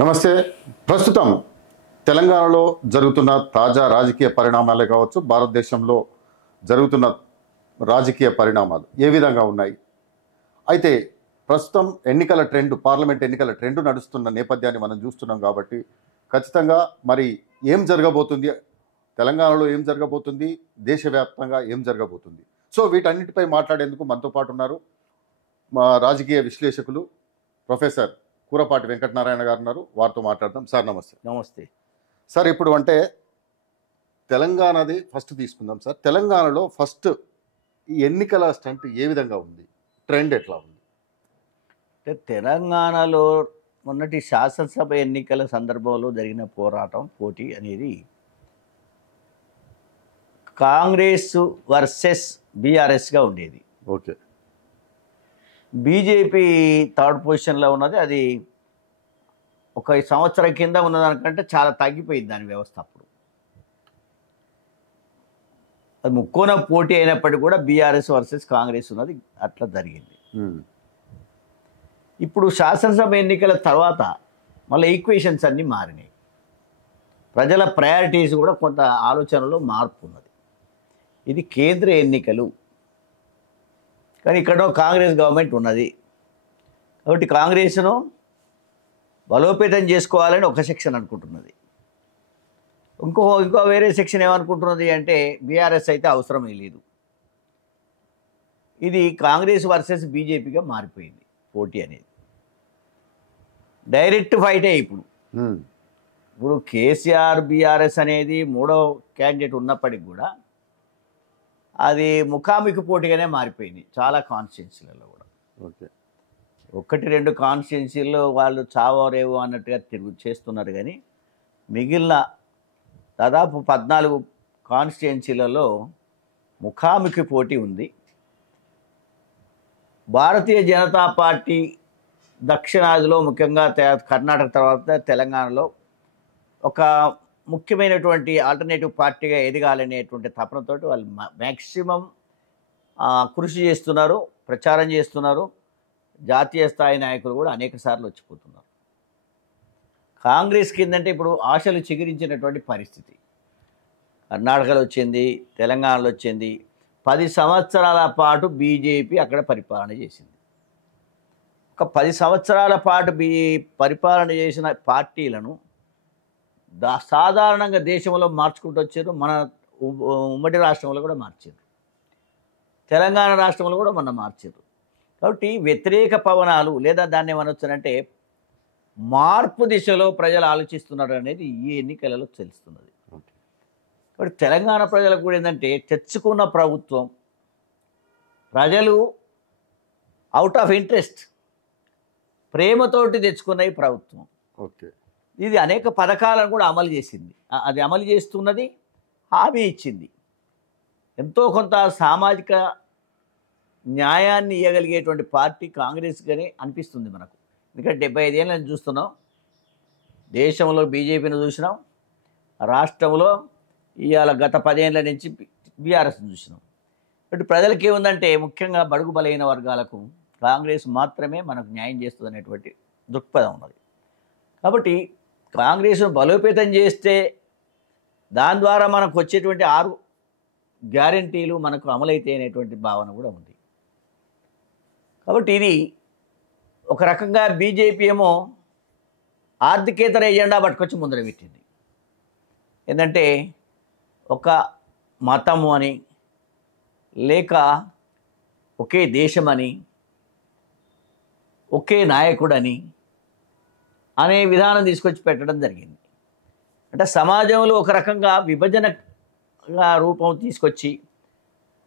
నమస్తే. ప్రస్తుతం తెలంగాణలో జరుగుతున్న తాజా రాజకీయ పరిణామాలే కావచ్చు, భారతదేశంలో జరుగుతున్న రాజకీయ పరిణామాలు ఏ విధంగా ఉన్నాయి? అయితే ప్రస్తుతం ఎన్నికల ట్రెండ్, పార్లమెంట్ ఎన్నికల ట్రెండ్ నడుస్తున్న నేపథ్యాన్ని మనం చూస్తున్నాం కాబట్టి ఖచ్చితంగా మరి ఏం జరగబోతుంది, తెలంగాణలో ఏం జరగబోతుంది, దేశవ్యాప్తంగా ఏం జరగబోతుంది, సో వీటన్నిటిపై మాట్లాడేందుకు మనతో పాటు ఉన్నారు మా రాజకీయ విశ్లేషకులు ప్రొఫెసర్ కూరపాటి వెంకటనారాయణ గారు ఉన్నారు. వారితో మాట్లాడదాం. సార్ నమస్తే. నమస్తే సార్, ఇప్పుడు అంటే తెలంగాణది ఫస్ట్ తీసుకుందాం సార్. తెలంగాణలో ఫస్ట్ ఈ ఎన్నికల స్టంట్ ఏ విధంగా ఉంది, ట్రెండ్ ఎట్లా ఉంది? అంటే తెలంగాణలో మొన్నటి శాసనసభ ఎన్నికల సందర్భంలో జరిగిన పోటీ అనేది కాంగ్రెస్ వర్సెస్ బీఆర్ఎస్గా ఉండేది. ఓకే. బీజేపీ థర్డ్ పొజిషన్లో ఉన్నది. అది ఒక సంవత్సరం కింద ఉన్నదానికంటే చాలా తగ్గిపోయింది దాని వ్యవస్థ. అప్పుడు అది ముక్కోన పోటీ అయినప్పటికీ కూడా బీఆర్ఎస్ వర్సెస్ కాంగ్రెస్ ఉన్నది, అట్లా జరిగింది. ఇప్పుడు శాసనసభ ఎన్నికల తర్వాత మళ్ళీ ఈక్వేషన్స్ అన్నీ మారినాయి. ప్రజల ప్రయారిటీస్ కూడా కొంత ఆలోచనలో మార్పు ఉన్నది. ఇది కేంద్ర ఎన్నికలు, కానీ ఇక్కడ కాంగ్రెస్ గవర్నమెంట్ ఉన్నది కాబట్టి కాంగ్రెస్ను బలోపేతం చేసుకోవాలని ఒక సెక్షన్ అనుకుంటున్నది. ఇంకో వేరే సెక్షన్ ఏమనుకుంటున్నది అంటే బీఆర్ఎస్ అయితే అవసరమే లేదు. ఇది కాంగ్రెస్ వర్సెస్ బీజేపీగా మారిపోయింది పోటీ అనేది. డైరెక్ట్ ఫైటే ఇప్పుడు కేసీఆర్ బీఆర్ఎస్ అనేది మూడో క్యాండిడేట్ ఉన్నప్పటికి కూడా అది ముఖాముఖి పోటీగానే మారిపోయింది చాలా కాన్స్టిట్యున్సీలలో కూడా. ఓకే. 1-2 కాన్స్టిట్యున్సీల్లో వాళ్ళు చావో రేవో అన్నట్టుగా చేస్తున్నారు, కానీ మిగిలిన దాదాపు 14 కాన్స్టిట్యున్సీలలో ముఖాముఖి పోటీ ఉంది. భారతీయ జనతా పార్టీ దక్షిణాదిలో, ముఖ్యంగా కర్ణాటక తర్వాత తెలంగాణలో ఒక ముఖ్యమైనటువంటి ఆల్టర్నేటివ్ పార్టీగా ఎదగాలనేటువంటి తపనతో వాళ్ళు మ్యాక్సిమం కృషి చేస్తున్నారు, ప్రచారం చేస్తున్నారు. జాతీయ స్థాయి నాయకులు కూడా అనేక సార్లు వచ్చిపోతున్నారు. కాంగ్రెస్ కిందంటే ఇప్పుడు ఆశలు చిగురించినటువంటి పరిస్థితి. కర్ణాటకలో వచ్చింది, తెలంగాణలో వచ్చింది. 10 సంవత్సరాల పాటు బీజేపీ అక్కడ పరిపాలన చేసింది. ఒక 10 సంవత్సరాల పాటు పరిపాలన చేసిన పార్టీలను సాధారణంగా దేశంలో మార్చుకుంటూ వచ్చారు. మన ఉమ్మడి రాష్ట్రంలో కూడా మార్చారు, తెలంగాణ రాష్ట్రంలో కూడా మొన్న మార్చారు. కాబట్టి వ్యతిరేక పవనాలు లేదా దాన్ని ఏమనొచ్చారంటే మార్పు దిశలో ప్రజలు ఆలోచిస్తున్నారు అనేది ఈ ఎన్నికలలో తెలుస్తున్నది. కాబట్టి తెలంగాణ ప్రజలకు కూడా ఏంటంటే తెచ్చుకున్న ప్రభుత్వం, ప్రజలు అవుట్ ఆఫ్ ఇంట్రెస్ట్ ప్రేమతోటి తెచ్చుకున్న ఈ ప్రభుత్వం. ఓకే. ఇది అనేక పథకాలను కూడా అమలు చేసింది, అది అమలు చేస్తున్నది, హామీ ఇచ్చింది. ఎంతో కొంత సామాజిక న్యాయాన్ని ఇవ్వగలిగేటువంటి పార్టీ కాంగ్రెస్గానే అనిపిస్తుంది మనకు. ఎందుకంటే 75 ఏళ్ళని చూస్తున్నాం, దేశంలో బీజేపీని చూసినాం, రాష్ట్రంలో ఇవాళ గత 10 ఏళ్ళ నుంచి బీఆర్ఎస్ని చూసినాం. కాబట్టి ప్రజలకి ఏముందంటే ముఖ్యంగా బడుగు బలైన వర్గాలకు కాంగ్రెస్ మాత్రమే మనకు న్యాయం చేస్తుంది అనేటువంటి దృక్పథం ఉన్నది. కాబట్టి కాంగ్రెస్ను బలోపేతం చేస్తే దాని ద్వారా మనకు వచ్చేటువంటి 6 గ్యారంటీలు మనకు అమలైతే అనేటువంటి భావన కూడా ఉంది. కాబట్టి ఇది ఒక రకంగా బీజేపీ ఏమో ఆర్థికేతర ఎజెండా పట్టుకొచ్చి ముందర పెట్టింది. ఏంటంటే ఒక మతము అని, లేక ఒకే దేశమని, ఒకే నాయకుడని అనే విధానం తీసుకొచ్చి పెట్టడం జరిగింది. అంటే సమాజంలో ఒక రకంగా విభజన రూపం తీసుకొచ్చి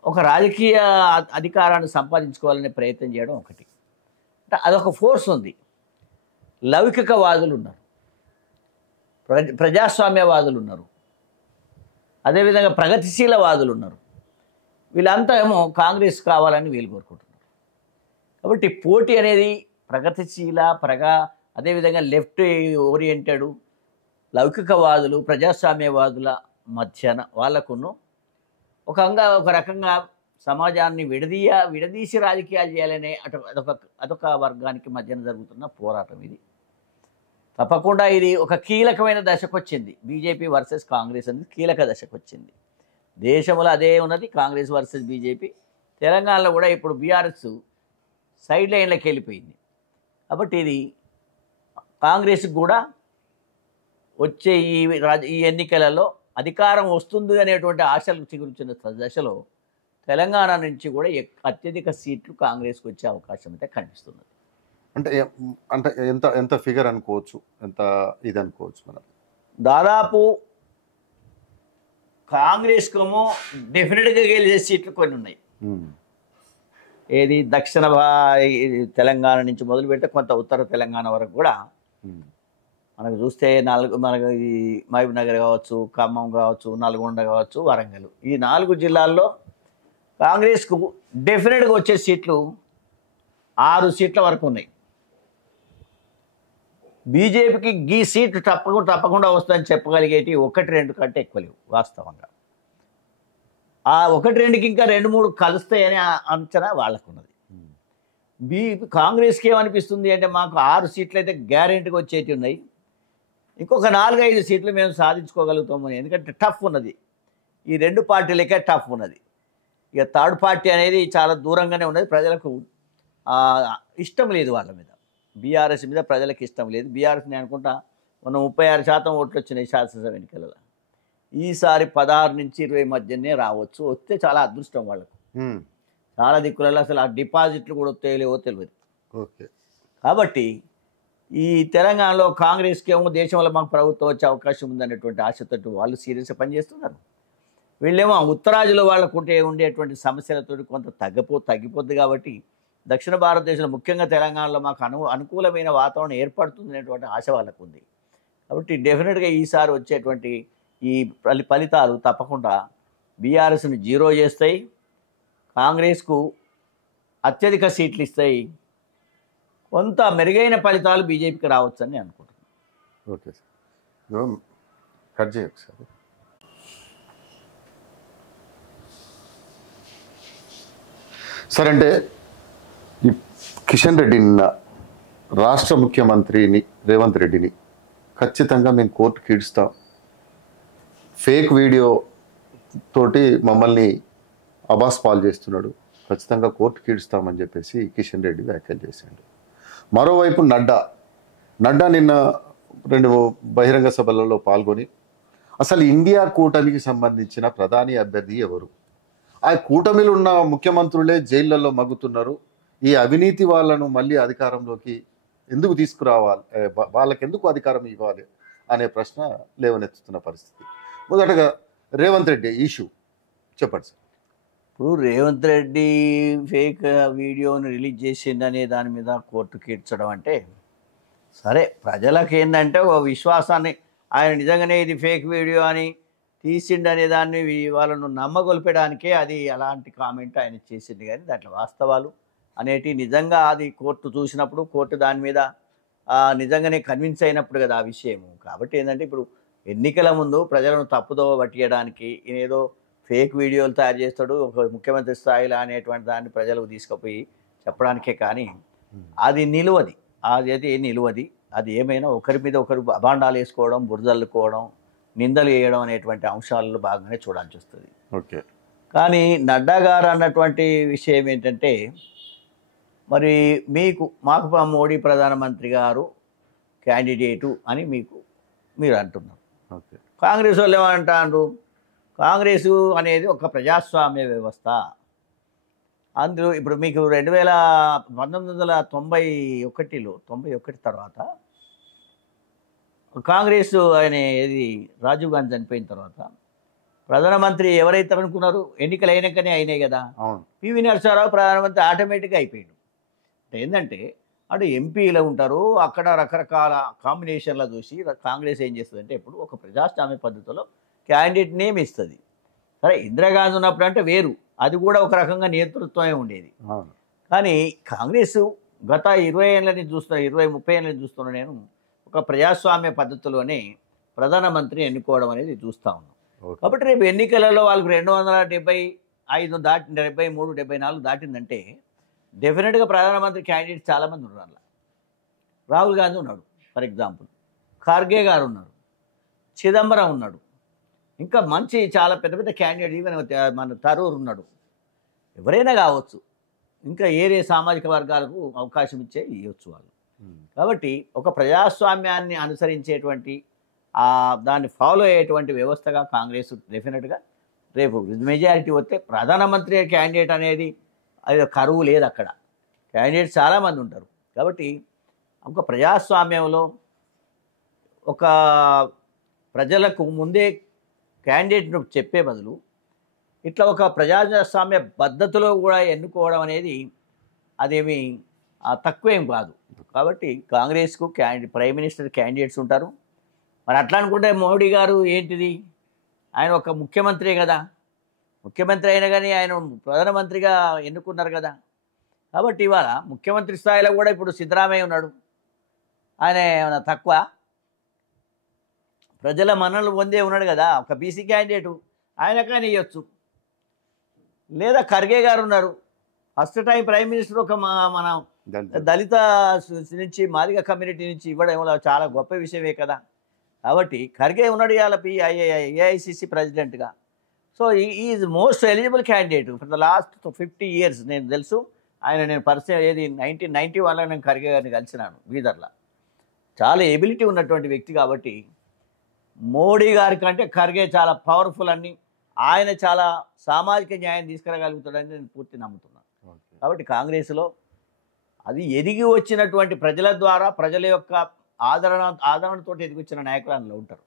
ఒక రాజకీయ అధికారాన్ని సంపాదించుకోవాలనే ప్రయత్నం చేయడం ఒకటి. అంటే అదొక ఫోర్స్ ఉంది. లౌకికవాదులు ఉన్నారు, ప్రజాస్వామ్యవాదులు ఉన్నారు, అదేవిధంగా ప్రగతిశీలవాదులు ఉన్నారు. వీళ్ళంతా ఏమో కాంగ్రెస్ కావాలని వీళ్ళు కోరుకుంటున్నారు. కాబట్టి పోటీ అనేది ప్రగతిశీల అదేవిధంగా లెఫ్ట్ ఓరియంటెడ్ లౌకికవాదులు, ప్రజాస్వామ్యవాదుల మధ్యన వాళ్ళకును ఒక రకంగా సమాజాన్ని విడదీసి రాజకీయాలు చేయాలనే అదొక వర్గానికి మధ్యన జరుగుతున్న పోరాటం ఇది. తప్పకుండా ఇది ఒక కీలకమైన దశకు వచ్చింది. బీజేపీ వర్సెస్ కాంగ్రెస్ అనేది కీలక దశకు వచ్చింది. దేశంలో అదే ఉన్నది, కాంగ్రెస్ వర్సెస్ బీజేపీ. తెలంగాణలో కూడా ఇప్పుడు బీఆర్ఎస్ సైడ్ లైన్లోకి వెళ్ళిపోయింది. కాబట్టి ఇది కాంగ్రెస్కి కూడా వచ్చే ఈ ఎన్నికలలో అధికారం వస్తుంది అనేటువంటి ఆశలు చిగురుచున్న దశలో తెలంగాణ నుంచి కూడా అత్యధిక సీట్లు కాంగ్రెస్కి వచ్చే అవకాశం అయితే కనిపిస్తున్నది. అంటే అంటే ఎంత ఎంత ఫిగర్ అనుకోవచ్చు, ఎంత ఇది అనుకోవచ్చు మనం? దాదాపు కాంగ్రెస్కేమో డెఫినెట్గా గెలిచే సీట్లు కొన్ని ఉన్నాయి. ఏది దక్షిణ తెలంగాణ నుంచి మొదలు పెడితే కొంత ఉత్తర తెలంగాణ వరకు కూడా మనకు చూస్తే మనకు ఈ మహబూబ్ నగర్ కావచ్చు, ఖమ్మం కావచ్చు, నల్గొండ కావచ్చు, వరంగల్, ఈ 4 జిల్లాల్లో కాంగ్రెస్కు డెఫినెట్గా వచ్చే సీట్లు 6 సీట్ల వరకు ఉన్నాయి. బీజేపీకి ఈ సీట్లు తప్పకుండా వస్తుందని చెప్పగలిగేటి 1-2 కంటే ఎక్కువ లేవు వాస్తవంగా. ఆ 1-2కి ఇంకా 2-3 కలుస్తాయని అంచనా వాళ్ళకున్నది. కాంగ్రెస్కి ఏమనిపిస్తుంది అంటే మాకు 6 సీట్లు అయితే గ్యారెంటీగా వచ్చేటి ఉన్నాయి, ఇంకొక 4-5 సీట్లు మేము సాధించుకోగలుగుతాము. ఎందుకంటే టఫ్ ఉన్నది, ఈ 2 పార్టీలకే టఫ్ ఉన్నది. ఇక థర్డ్ పార్టీ అనేది చాలా దూరంగానే ఉన్నది. ప్రజలకు ఇష్టం లేదు వాళ్ళ మీద, బీఆర్ఎస్ మీద ప్రజలకు ఇష్టం లేదు. బీఆర్ఎస్ నేను అనుకుంటా మొన్న 36% ఓట్లు వచ్చినాయి శాసనసభ ఎన్నికలలో. ఈసారి 16 నుంచి 20 మధ్యనే రావచ్చు. వస్తే చాలా అదృష్టం వాళ్ళకు. చాలా దిక్కులలో అసలు ఆ డిపాజిట్లు కూడా వస్తాయో తెలియదు. ఓకే. కాబట్టి ఈ తెలంగాణలో కాంగ్రెస్కి ఏమో దేశంలో మాకు ప్రభుత్వం వచ్చే అవకాశం ఉందనేటువంటి ఆశతో వాళ్ళు సీరియస్గా పనిచేస్తున్నారు. వీళ్ళేమో ఉత్తరాదిలో వాళ్ళకు ఉండేటువంటి సమస్యలతో కొంత తగ్గిపోద్ది. కాబట్టి దక్షిణ భారతదేశంలో ముఖ్యంగా తెలంగాణలో మాకు అనుకూలమైన వాతావరణం ఏర్పడుతుంది అనేటువంటి ఆశ వాళ్ళకు ఉంది. కాబట్టి డెఫినెట్గా ఈసారి వచ్చేటువంటి ఈ ఫలితాలు తప్పకుండా బీఆర్ఎస్ని 0 చేస్తాయి, కాంగ్రెస్కు అత్యధిక సీట్లు ఇస్తాయి, కొంత మెరుగైన ఫలితాలు బీజేపీకి రావచ్చని నేను అనుకుంటున్నాను. ఓకే సార్, కట్ చేయకు సార్. సార్ అంటే ఈ కిషన్ రెడ్డిని, రాష్ట్ర ముఖ్యమంత్రిని రేవంత్ రెడ్డిని ఖచ్చితంగా మేము కోర్టుకి ఈడుస్తాం, ఫేక్ వీడియో తోటి మమ్మల్ని అబాస్ పాలు చేస్తున్నాడు, ఖచ్చితంగా కోర్టుకి ఈడుస్తామని చెప్పేసి కిషన్ రెడ్డి వ్యాఖ్యలు చేశాడు. మరోవైపు నడ్డా నిన్న 2 బహిరంగ సభలలో పాల్గొని అసలు ఇండియా కూటమికి సంబంధించిన ప్రధాని అభ్యర్థి ఎవరు, ఆ కూటమిలో ఉన్న ముఖ్యమంత్రులే జైళ్లలో మగ్గుతున్నారు, ఈ అవినీతి వాళ్ళను మళ్ళీ అధికారంలోకి ఎందుకు తీసుకురావాలి, వాళ్ళకి ఎందుకు అధికారం ఇవ్వాలి అనే ప్రశ్న లేవనెత్తుతున్న పరిస్థితి. మొదటగా రేవంత్ రెడ్డి ఇష్యూ చెప్పండి సార్. ఇప్పుడు రేవంత్ రెడ్డి ఫేక్ వీడియోని రిలీజ్ చేసిండనే దాని మీద కోర్టుకి ఈడ్చడం అంటే సరే, ప్రజలకు ఏంటంటే ఒక విశ్వాసాన్ని, ఆయన నిజంగానే ఇది ఫేక్ వీడియో అని తీసిండనే దాన్ని వాళ్ళను నమ్మగొల్పడానికే అది అలాంటి కామెంట్ ఆయన చేసింది. కానీ దాంట్లో వాస్తవాలు అనేటి నిజంగా అది కోర్టు చూసినప్పుడు, కోర్టు దాని మీద నిజంగానే కన్విన్స్ అయినప్పుడు కదా ఆ విషయము. కాబట్టి ఏంటంటే ఇప్పుడు ఎన్నికల ముందు ప్రజలను తప్పుదోవ పట్టియడానికి ఏదో ఫేక్ వీడియోలు తయారు చేస్తాడు ఒక ముఖ్యమంత్రి స్థాయిలో అనేటువంటి దాన్ని ప్రజలకు తీసుకుపోయి చెప్పడానికే, కానీ అది నిలువది. అది ఏమైనా ఒకరి మీద ఒకరు అభాండాలు వేసుకోవడం, బురదల్లుకోవడం, నిందలు వేయడం అనేటువంటి అంశాలలో భాగంగానే చూడాల్సి వస్తుంది. ఓకే. కానీ నడ్డా గారు అన్నటువంటి విషయం ఏంటంటే, మరి మాకు మోడీ ప్రధానమంత్రి గారు క్యాండిడేటు అని మీరు అంటున్నారు. ఓకే. కాంగ్రెస్ వాళ్ళు ఏమంటారు, కాంగ్రెసు అనేది ఒక ప్రజాస్వామ్య వ్యవస్థ. అందులో ఇప్పుడు మీకు 1991 తర్వాత కాంగ్రెస్ ఆయన రాజీవ్ గాంధీ చనిపోయిన తర్వాత ప్రధానమంత్రి ఎవరైతే అనుకున్నారు, ఎన్నికలు అయినాకనే అయినాయి కదా. పివి నరసింహారావు ప్రధానమంత్రి ఆటోమేటిక్గా అయిపోయాడు. ఏంటంటే అటు ఎంపీలు ఉంటారు, అక్కడ రకరకాల కాంబినేషన్లు చూసి కాంగ్రెస్ ఏం చేస్తుందంటే ఇప్పుడు ఒక ప్రజాస్వామ్య పద్ధతిలో క్యాండిడేట్ నేమ్ ఇస్తుంది. సరే, ఇందిరాగాంధీ ఉన్నప్పుడు అంటే వేరు, అది కూడా ఒక రకంగా నేతృత్వమే ఉండేది. కానీ కాంగ్రెస్ గత 20 ఏళ్ళని చూస్తున్నా, 20-30 ఏళ్ళని చూస్తున్నా నేను, ఒక ప్రజాస్వామ్య పద్ధతిలోనే ప్రధానమంత్రిని ఎన్నుకోవడం అనేది చూస్తూ ఉన్నాం. కాబట్టి రేపు ఎన్నికలలో వాళ్ళకి 275 దాటి 73-74 దాటిందంటే డెఫినెట్గా ప్రధానమంత్రి క్యాండిడేట్ చాలామంది ఉన్నారు. రాహుల్ గాంధీ ఉన్నాడు ఫర్ ఎగ్జాంపుల్, ఖార్గే గారు ఉన్నారు, చిదంబరం ఉన్నాడు, ఇంకా మంచి చాలా పెద్ద పెద్ద క్యాండిడేట్, ఈవెన్ మన తరూర్ ఉన్నాడు, ఎవరైనా కావచ్చు, ఇంకా ఏరే సామాజిక వర్గాలకు అవకాశం ఇవ్వచ్చు వాళ్ళు. కాబట్టి ఒక ప్రజాస్వామ్యాన్ని అనుసరించేటువంటి దాన్ని ఫాలో అయ్యేటువంటి వ్యవస్థగా కాంగ్రెస్ డెఫినెట్గా రేపు మెజారిటీ వస్తే ప్రధానమంత్రి క్యాండిడేట్ అనేది అది కరువు లేదు, అక్కడ క్యాండిడేట్స్ చాలామంది ఉంటారు. కాబట్టి ఒక ప్రజాస్వామ్యంలో ఒక ప్రజలకు ముందే క్యాండిడేట్ను చెప్పే బదులు ఇట్లా ఒక ప్రజాస్వామ్య పద్ధతిలో కూడా ఎన్నుకోవడం అనేది అదేమి తక్కువేం కాదు. కాబట్టి కాంగ్రెస్కు ప్రైమ్ మినిస్టర్ క్యాండిడేట్స్ ఉంటారు. మరి అట్లా అనుకుంటే మోడీ గారు ఏంటిది, ఆయన ఒక ముఖ్యమంత్రే కదా, ముఖ్యమంత్రి అయినా కానీ ఆయన ప్రధానమంత్రిగా ఎన్నుకున్నారు కదా. కాబట్టి ఇవాళ ముఖ్యమంత్రి స్థాయిలో కూడా ఇప్పుడు సిద్ధరామయ్య ఉన్నాడు, ఆయన ఏమైనా తక్కువ, ప్రజల మన్ననలు పొందే ఉన్నాడు కదా, ఒక బీసీ క్యాండిడేటు, ఆయన కానీ ఇవ్వచ్చు. లేదా ఖర్గే గారు ఉన్నారు, ఫస్ట్ టైం ప్రైమ్ మినిస్టర్ ఒక మన దళిత నుంచి మాదిగ కమ్యూనిటీ నుంచి ఇవ్వడం చాలా గొప్ప విషయమే కదా. కాబట్టి ఖర్గే ఉన్నాడు ఇవాళ ఏఐసిసి ప్రెసిడెంట్గా. So is most eligible candidate for the last 50 years. నేను తెలుసు ఆయన, నేను పరిచయం 1991లో నేను ఖర్గే గారిని కలిసినాను బీదర్లో. చాలా ఎబిలిటీ ఉన్నటువంటి వ్యక్తి. కాబట్టి మోడీ గారి కంటే ఖర్గే చాలా పవర్ఫుల్ అని, ఆయన చాలా సామాజిక న్యాయం తీసుకురాగలుగుతాడని నేను పూర్తి నమ్ముతున్నాను. కాబట్టి కాంగ్రెస్లో అది ఎదిగి వచ్చినటువంటి ప్రజల ద్వారా, ప్రజల యొక్క ఆదరణతో ఎదిగి వచ్చిన నాయకులు అందులో ఉంటారు.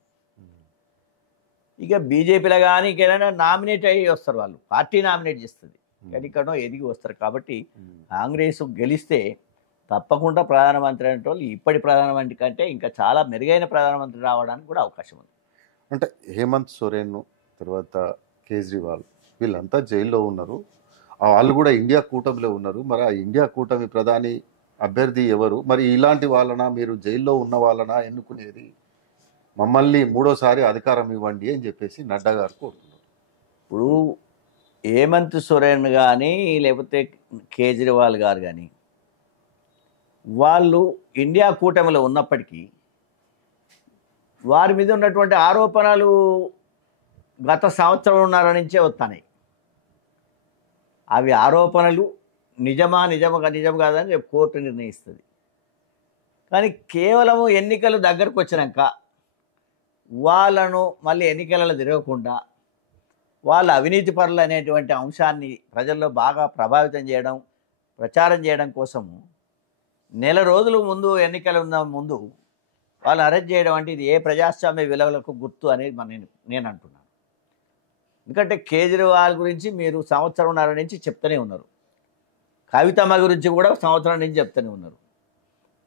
ఇక బీజేపీలో కానీ ఇంకేదైనా నామినేట్ అయ్యి వస్తారు, వాళ్ళు పార్టీ నామినేట్ చేస్తుంది, ఎక్కడో ఎదిగి వస్తారు. కాబట్టి కాంగ్రెస్ గెలిస్తే తప్పకుండా ప్రధానమంత్రి అంటే వాళ్ళు ఇప్పటి ప్రధానమంత్రి కంటే ఇంకా చాలా మెరుగైన ప్రధానమంత్రి రావడానికి కూడా అవకాశం ఉంది. అంటే హేమంత్ సోరెన్ తర్వాత కేజ్రీవాల్ వీళ్ళంతా జైల్లో ఉన్నారు, వాళ్ళు కూడా ఇండియా కూటమిలో ఉన్నారు. మరి ఆ ఇండియా కూటమి ప్రధాని అభ్యర్థి ఎవరు? మరి ఇలాంటి వాళ్ళన మీరు జైల్లో ఉన్న వాళ్ళన ఎన్నుకునేది? మమ్మల్ని మూడోసారి అధికారం ఇవ్వండి అని చెప్పేసి నడ్డా గారు కోరుతున్నారు. ఇప్పుడు హేమంత్ సోరెన్ కానీ లేకపోతే కేజ్రీవాల్ గారు కానీ వాళ్ళు ఇండియా కూటమిలో ఉన్నప్పటికీ వారి మీద ఉన్నటువంటి ఆరోపణలు గత సంవత్సరంన్నర నుంచే వస్తున్నాయి. అవి ఆరోపణలు నిజం కాదని రేపు కోర్టు నిర్ణయిస్తుంది. కానీ కేవలం ఎన్నికలు దగ్గరకు వచ్చినాక వాళ్ళను మళ్ళీ ఎన్నికలలో తిరగకుండా వాళ్ళ అవినీతి పరులు అనేటువంటి అంశాన్ని ప్రజల్లో బాగా ప్రభావితం చేయడం, ప్రచారం చేయడం కోసము నెల రోజుల ముందు ఎన్నికలు ఉన్న ముందు వాళ్ళు అరెస్ట్ చేయడం అంటే ఇది ఏ ప్రజాస్వామ్య విలువలకు గుర్తు అనేది నేను అంటున్నాను. ఎందుకంటే కేజ్రీవాల్ గురించి మీరు సంవత్సరంన్నర నుంచి చెప్తూనే ఉన్నారు, కవితమ్మ గురించి కూడా సంవత్సరం నుంచి చెప్తూనే ఉన్నారు.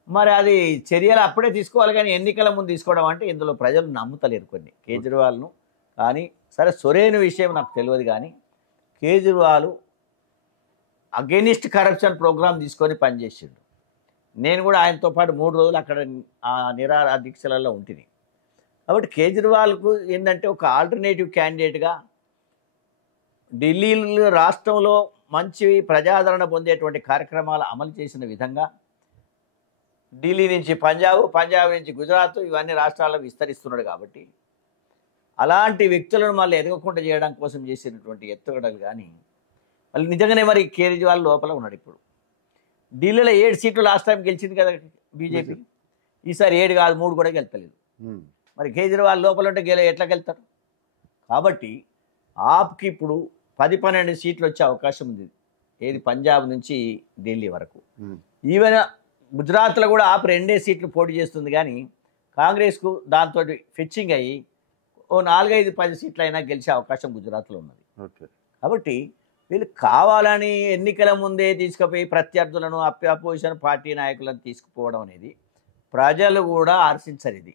మరి అది చర్యలు అప్పుడే తీసుకోవాలి, కానీ ఎన్నికల ముందు తీసుకోవడం అంటే ఇందులో ప్రజలు నమ్ముతలేరు కొన్ని కేజ్రీవాల్ను. కానీ సరే, సొరేన్ విషయం నాకు తెలియదు, కానీ కేజ్రీవాల్ అగెనిస్ట్ కరప్షన్ ప్రోగ్రామ్ తీసుకొని పనిచేసిండు. నేను కూడా ఆయనతో పాటు 3 రోజులు అక్కడ ఆ నిరాహార దీక్షలలో ఉంటుంది. కాబట్టి కేజ్రీవాల్కు ఏంటంటే ఒక ఆల్టర్నేటివ్ క్యాండిడేట్గా ఢిల్లీ రాష్ట్రంలో మంచి ప్రజాదరణ పొందేటువంటి కార్యక్రమాలు అమలు చేసిన విధంగా ఢిల్లీ నుంచి పంజాబ్ నుంచి గుజరాత్ ఇవన్నీ రాష్ట్రాల్లో విస్తరిస్తున్నాడు. కాబట్టి అలాంటి వ్యక్తులను మళ్ళీ ఎదగకుండా చేయడం కోసం చేసినటువంటి ఎత్తుగడలు కానీ మళ్ళీ నిజంగానే మరి కేజ్రీవాల్ లోపల ఉన్నాడు. ఇప్పుడు ఢిల్లీలో 7 సీట్లు లాస్ట్ టైం గెలిచింది కదా బీజేపీ, ఈసారి 7 కాదు 3 కూడా గెలుతలేదు. మరి కేజ్రీవాల్ లోపల ఉంటే ఎట్లా గెలుతారు? కాబట్టి ఆప్కి ఇప్పుడు 10-12 సీట్లు వచ్చే అవకాశం ఉంది, ఏది పంజాబ్ నుంచి ఢిల్లీ వరకు. ఈవెన్ గుజరాత్లో కూడా ఆప్ 2 సీట్లు పోటీ చేస్తుంది, కానీ కాంగ్రెస్కు దాంతో ఫిచ్చింగ్ అయ్యి ఓ 4-5-10 సీట్లు అయినా గెలిచే అవకాశం గుజరాత్లో ఉన్నది. కాబట్టి వీళ్ళు కావాలని ఎన్నికల ముందే తీసుకుపోయి ప్రత్యర్థులను అపోజిషన్ పార్టీ నాయకులను తీసుకుపోవడం అనేది ప్రజలు కూడా ఆశించరు ఇది.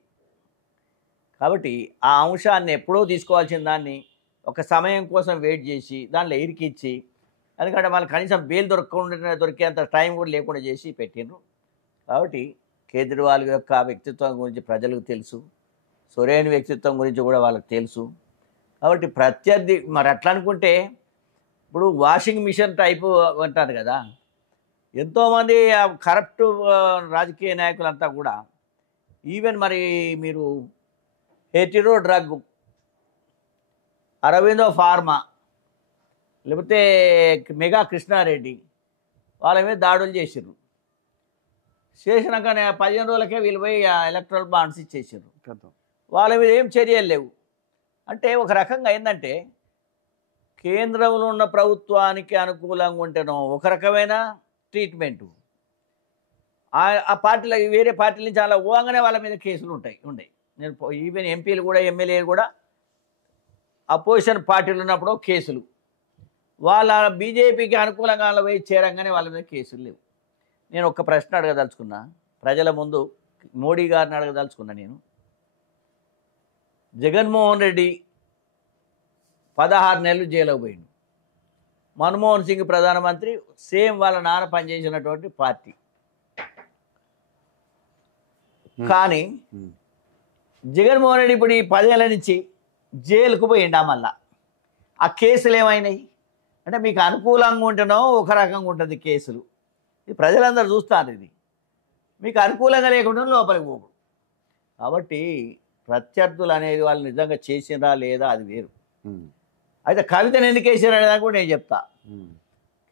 కాబట్టి ఆ అంశాన్ని ఎప్పుడో తీసుకోవాల్సిన దాన్ని ఒక సమయం కోసం వెయిట్ చేసి దానిలో ఇరికిచ్చి, ఎందుకంటే మళ్ళీ కనీసం బెయిల్ దొరికేంత టైం కూడా లేకుండా చేసి పెట్టిండ్రు. కాబట్టి కేజ్రీవాల్ యొక్క వ్యక్తిత్వం గురించి ప్రజలకు తెలుసు, సొరేన్ వ్యక్తిత్వం గురించి కూడా వాళ్ళకి తెలుసు. కాబట్టి ప్రత్యర్థి మరి అట్లా అనుకుంటే ఇప్పుడు వాషింగ్ మిషన్ టైపు అంటారు కదా, ఎంతోమంది కరప్ట్ రాజకీయ నాయకులంతా కూడా ఈవెన్ మరి మీరు హెటిరో డ్రగ్, అరవిందో ఫార్మా, లేకపోతే మెగా కృష్ణారెడ్డి వాళ్ళ మీద దాడులు చేసిర్రు. చేసినాక 15 రోజులకే వీళ్ళు పోయి ఎలక్ట్రల్ బాండ్స్ ఇచ్చేసారు. వాళ్ళ మీద ఏం చర్యలు లేవు. అంటే ఒక రకంగా ఏంటంటే కేంద్రంలో ఉన్న ప్రభుత్వానికి అనుకూలంగా ఉంటేనో ఒక రకమైన ట్రీట్మెంటు, ఆ పార్టీలో వేరే పార్టీల నుంచి అలా పోగానే వాళ్ళ మీద కేసులు ఉండే. నేను ఈవెన్ ఎంపీలు కూడా ఎమ్మెల్యేలు కూడా అపోజిషన్ పార్టీలు ఉన్నప్పుడు కేసులు, వాళ్ళ బీజేపీకి అనుకూలంగా పోయి చేరంగానే వాళ్ళ మీద కేసులు లేవు. నేను ఒక ప్రశ్న అడగదలుచుకున్నా, ప్రజల ముందు మోడీ గారిని అడగదలుచుకున్నా. నేను జగన్మోహన్ రెడ్డి 16 నెలలు జైలుకు పోయిండు. మన్మోహన్ సింగ్ ప్రధానమంత్రి, సేమ్ వాళ్ళ నాన్న పనిచేసినటువంటి పార్టీ. కానీ జగన్మోహన్ రెడ్డి ఇప్పుడు ఈ 10 ఏళ్ళ నుంచి జైలుకు పోయిండా. మళ్ళా ఆ కేసులు ఏమైనాయి అంటే మీకు అనుకూలంగా ఉంటేనో ఒక రకంగా ఉంటుంది కేసులు. ఇది ప్రజలందరూ చూస్తారు. ఇది మీకు అనుకూలంగా లేకుండా లోపలికి పోకూడదు. కాబట్టి ప్రత్యర్థులు అనేది వాళ్ళు నిజంగా చేసినరా లేదా అది వేరు. అయితే కవితను ఎందుకు వేసారు అనేది కూడా నేను చెప్తా.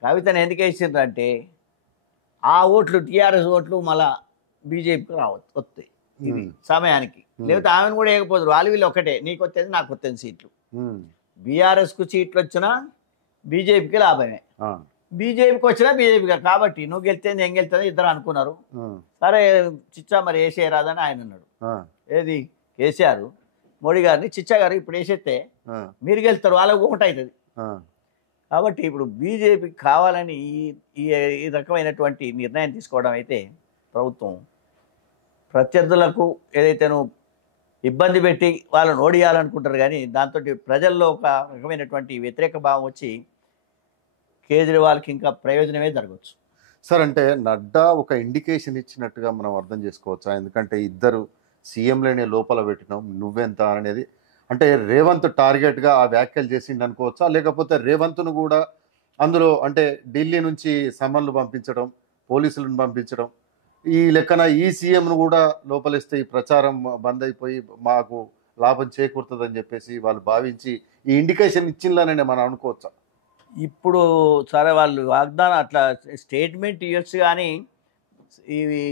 కవితను ఎందుకు వేసారు అంటే ఆ ఓట్లు టీఆర్ఎస్ ఓట్లు మళ్ళా బీజేపీకి వస్తాయి ఇది సమయానికి. లేకపోతే ఆమెను కూడా వేయకపోతారు. వాళ్ళు వీళ్ళు ఒకటే, నీకు వచ్చేది నాకు వచ్చేది సీట్లు. బీఆర్ఎస్కు సీట్లు వచ్చినా బీజేపీకి లాభమే, బీజేపీకి వచ్చినా బీజేపీకి. కాబట్టి నువ్వు గెలిస్తే నేను గెలుతుంది ఇద్దరు అనుకున్నారు. సరే చిచ్చా మరి వేసేయరాదని ఆయన అన్నాడు. ఏది కేసీఆర్ మోడీ గారిని, చిచ్చా గారు ఇప్పుడు వేసేస్తే మీరు గెలుస్తారు, వాళ్ళకి ఒకటి అవుతుంది. కాబట్టి ఇప్పుడు బీజేపీకి కావాలని ఈ రకమైనటువంటి నిర్ణయం తీసుకోవడం అయితే ప్రభుత్వం ప్రత్యర్థులకు ఏదైతే నువ్వు ఇబ్బంది పెట్టి వాళ్ళని ఓడియాలనుకుంటారు. కానీ దాంతో ప్రజల్లో ఒక రకమైనటువంటి వ్యతిరేక భావం వచ్చి కేజ్రీవాల్కి ఇంకా ప్రయోజనమే జరగవచ్చు. సార్, అంటే నడ్డా ఒక ఇండికేషన్ ఇచ్చినట్టుగా మనం అర్థం చేసుకోవచ్చా? ఎందుకంటే ఇద్దరు సీఎంలనే లోపల పెట్టినాం, నువ్వెంత అనేది. అంటే రేవంత్ టార్గెట్గా ఆ వ్యాఖ్యలు చేసిండు అనుకోవచ్చా? లేకపోతే రేవంత్ను కూడా అందులో అంటే ఢిల్లీ నుంచి సమన్లు పంపించడం, పోలీసులను పంపించడం, ఈ లెక్కన ఈ సీఎంను కూడా లోపలిస్తే ఈ ప్రచారం బంద్ అయిపోయి మాకు లాభం చేకూరుతుందని చెప్పేసి వాళ్ళు భావించి ఈ ఇండికేషన్ ఇచ్చిందనే మనం అనుకోవచ్చా? ఇప్పుడు సరే వాళ్ళు వాగ్దానం అట్లా స్టేట్మెంట్ ఇవ్వచ్చు, కానీ ఇవి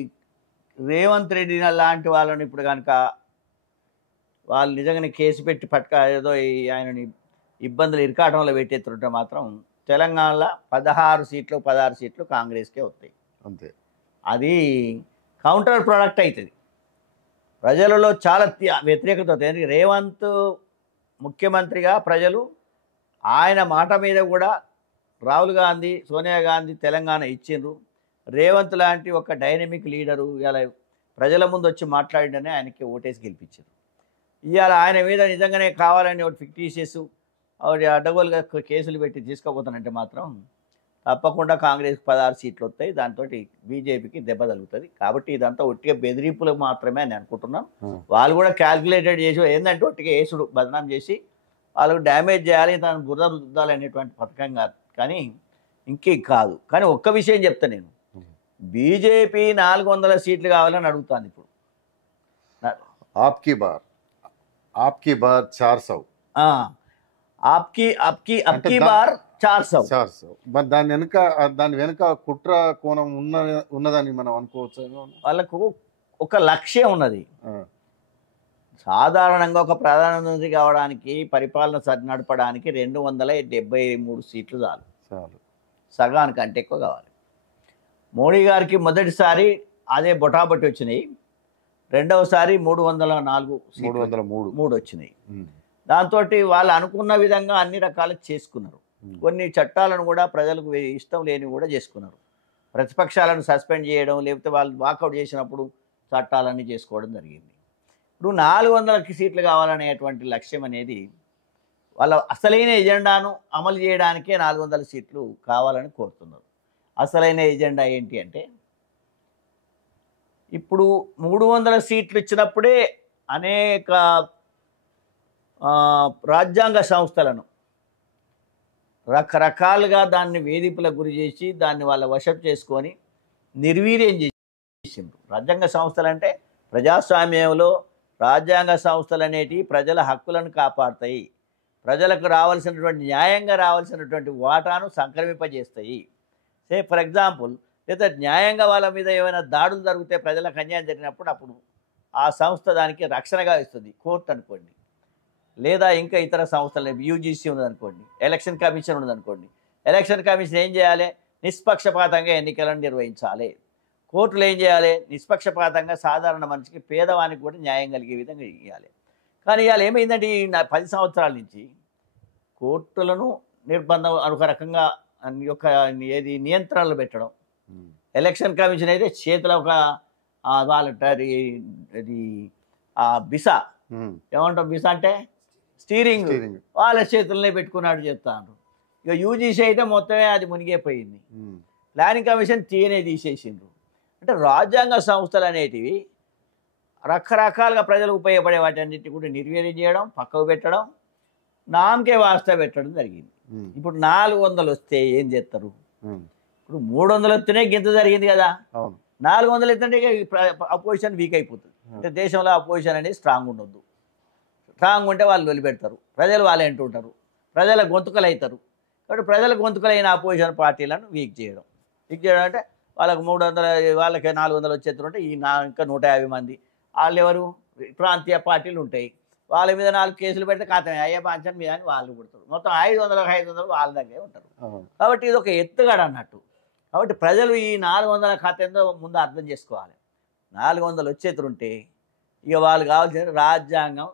రేవంత్ రెడ్డి లాంటి వాళ్ళని ఇప్పుడు కనుక వాళ్ళు నిజంగానే కేసు పెట్టి ఏదో ఆయనని ఇబ్బందులు ఇరకాటంలో పెట్టేస్తుంటే మాత్రం తెలంగాణలో 16 సీట్లు కాంగ్రెస్కే వస్తాయి. అంతే. అది కౌంటర్ ప్రోడక్ట్ అవుతుంది. ప్రజలలో చాలా వ్యతిరేకత అవుతుంది. రేవంత్ ముఖ్యమంత్రిగా ప్రజలు ఆయన మాట మీద కూడా రాహుల్ గాంధీ, సోనియా గాంధీ తెలంగాణ ఇచ్చిండ్రు. రేవంత్ లాంటి ఒక డైనమిక్ లీడరు ఇలా ప్రజల ముందు వచ్చి మాట్లాడిననే ఆయనకి ఓటేసి గెలిపించారు. ఇవాళ ఆయన మీద నిజంగానే కావాలని ఒకటి ఫిక్టీషియస్ అడ్డగోలుగా కేసులు పెట్టి తీసుకోబోతానంటే మాత్రం తప్పకుండా కాంగ్రెస్కి 16 సీట్లు వస్తాయి. దాంతో బీజేపీకి దెబ్బ తగులుతుంది. కాబట్టి ఇదంతా ఒట్టిగా బెదిరింపులు మాత్రమే అని అనుకుంటున్నాం. వాళ్ళు కూడా క్యాల్కులేటెడ్ చేసి ఏంటంటే ఒట్టిగా వేసుడు బదనాం చేసి వాళ్ళకు డ్యామేజ్ చేయాలి, తను బురద రుద్దాలి అనేటువంటి పథకం కాదు, కానీ ఇంకేం కాదు. కానీ ఒక్క విషయం చెప్తా, నేను బీజేపీ 400 సీట్లు కావాలని అడుగుతాను ఇప్పుడు. ఆప్కి బార్ 400. అబ్కి బార్ 400. మరి దాని వెనుక కుట్ర కోణం ఉన్నదని మనం అనుకోవచ్చు. వాళ్ళకు ఒక లక్ష్యం ఉన్నది. సాధారణంగా ఒక ప్రధానమంత్రి కావడానికి, పరిపాలన నడపడానికి 273 సీట్లు చాలు. సగానికంటే ఎక్కువ కావాలి. మోడీ గారికి మొదటిసారి అదే బొటాబొట్టి వచ్చినాయి. రెండవసారి 303 వచ్చినాయి. దాంతో వాళ్ళు అనుకున్న విధంగా అన్ని రకాలు చేసుకున్నారు. కొన్ని చట్టాలను కూడా ప్రజలకు ఇష్టం లేని కూడా చేసుకున్నారు. ప్రతిపక్షాలను సస్పెండ్ చేయడం, లేకపోతే వాళ్ళు వాకౌట్ చేసినప్పుడు చట్టాలన్నీ చేసుకోవడం జరిగింది. ఇప్పుడు 400 సీట్లు కావాలనేటువంటి లక్ష్యం అనేది వాళ్ళ అసలైన ఎజెండాను అమలు చేయడానికే 400 సీట్లు కావాలని కోరుతున్నారు. అసలైన ఎజెండా ఏంటి అంటే ఇప్పుడు 300 సీట్లు ఇచ్చినప్పుడే అనేక రాజ్యాంగ సంస్థలను రకరకాలుగా దాన్ని వేధింపులకు గురి చేసి దాన్ని వాళ్ళ వశం చేసుకొని నిర్వీర్యం చేసిండ్రు. రాజ్యాంగ సంస్థలు అంటే ప్రజాస్వామ్యంలో రాజ్యాంగ సంస్థలు అనేటివి ప్రజల హక్కులను కాపాడుతాయి, ప్రజలకు రావాల్సినటువంటి న్యాయంగా రావాల్సినటువంటి వాటాను సంక్రమింపజేస్తాయి. ఫర్ ఎగ్జాంపుల్, లేదా న్యాయంగా వాళ్ళ మీద ఏమైనా దాడులు జరిగితే, ప్రజలకు అన్యాయం జరిగినప్పుడు అప్పుడు ఆ సంస్థ దానికి రక్షణగా ఇస్తుంది. కోర్టు అనుకోండి, లేదా ఇంకా ఇతర సంస్థలు, యూజీసీ ఉన్నదనుకోండి, ఎలక్షన్ కమిషన్ ఉన్నదనుకోండి. ఎలక్షన్ కమిషన్ ఏం చేయాలి? నిష్పక్షపాతంగా ఎన్నికలను నిర్వహించాలి. కోర్టులు ఏం చేయాలి? నిష్పక్షపాతంగా సాధారణ మనిషికి, పేదవానికి కూడా న్యాయం కలిగే విధంగా ఇవ్వాలి. కానీ ఇవాళ ఏమైందంటే ఈ 10 సంవత్సరాల నుంచి కోర్టులను నిర్బంధం ఒక రకంగా యొక్క ఏది నియంత్రణలు పెట్టడం, ఎలక్షన్ కమిషన్ అయితే చేతిలో ఒక వాళ్ళ ఇది బిసా, ఏమంటాం బిసా అంటే స్టీరింగ్, వాళ్ళ చేతులనే పెట్టుకున్నాడు చెప్తాను. ఇక యూజీసీ అయితే మొత్తమే అది మునిగిపోయింది. ప్లానింగ్ కమిషన్ తీసేసిండ్రు. అంటే రాజ్యాంగ సంస్థలు అనేటివి రకరకాలుగా ప్రజలకు ఉపయోగపడే వాటి అన్నిటి కూడా నిర్వీర్యం చేయడం, పక్కకు పెట్టడం, నామకే వాస్తా పెట్టడం జరిగింది. ఇప్పుడు 400 వస్తే ఏం చేస్తారు? ఇప్పుడు 300 వస్తేనే గింత జరిగింది కదా. 400 ఎత్తుంటే అపోజిషన్ వీక్ అయిపోతుంది. అంటే దేశంలో అపోజిషన్ అనేది స్ట్రాంగ్ ఉండొద్దు. స్ట్రాంగ్ ఉంటే వాళ్ళు వదిలిపెడతారు, ప్రజలు వాళ్ళే అంటుంటారు, ప్రజల గొంతుకలు అవుతారు. కాబట్టి ప్రజల గొంతుకలైన అపోజిషన్ పార్టీలను వీక్ చేయడం అంటే వాళ్ళకి 300, వాళ్ళకి 400 వచ్చేస్తుంటే ఈ ఇంకా 150 మంది వాళ్ళు ఎవరు? ప్రాంతీయ పార్టీలు ఉంటాయి, వాళ్ళ మీద 4 కేసులు పెడితే ఖాతమే అయ్యే పంచం మీద అని వాళ్ళు కొడతారు. మొత్తం 500 వాళ్ళ దగ్గరే ఉంటారు. కాబట్టి ఇది ఒక ఎత్తుగడ అన్నట్టు. కాబట్టి ప్రజలు ఈ 400 కథ ఏందో ముందు అర్థం చేసుకోవాలి. 400 వచ్చేతుంటే ఇక వాళ్ళు కావాల్సిన రాజ్యాంగం,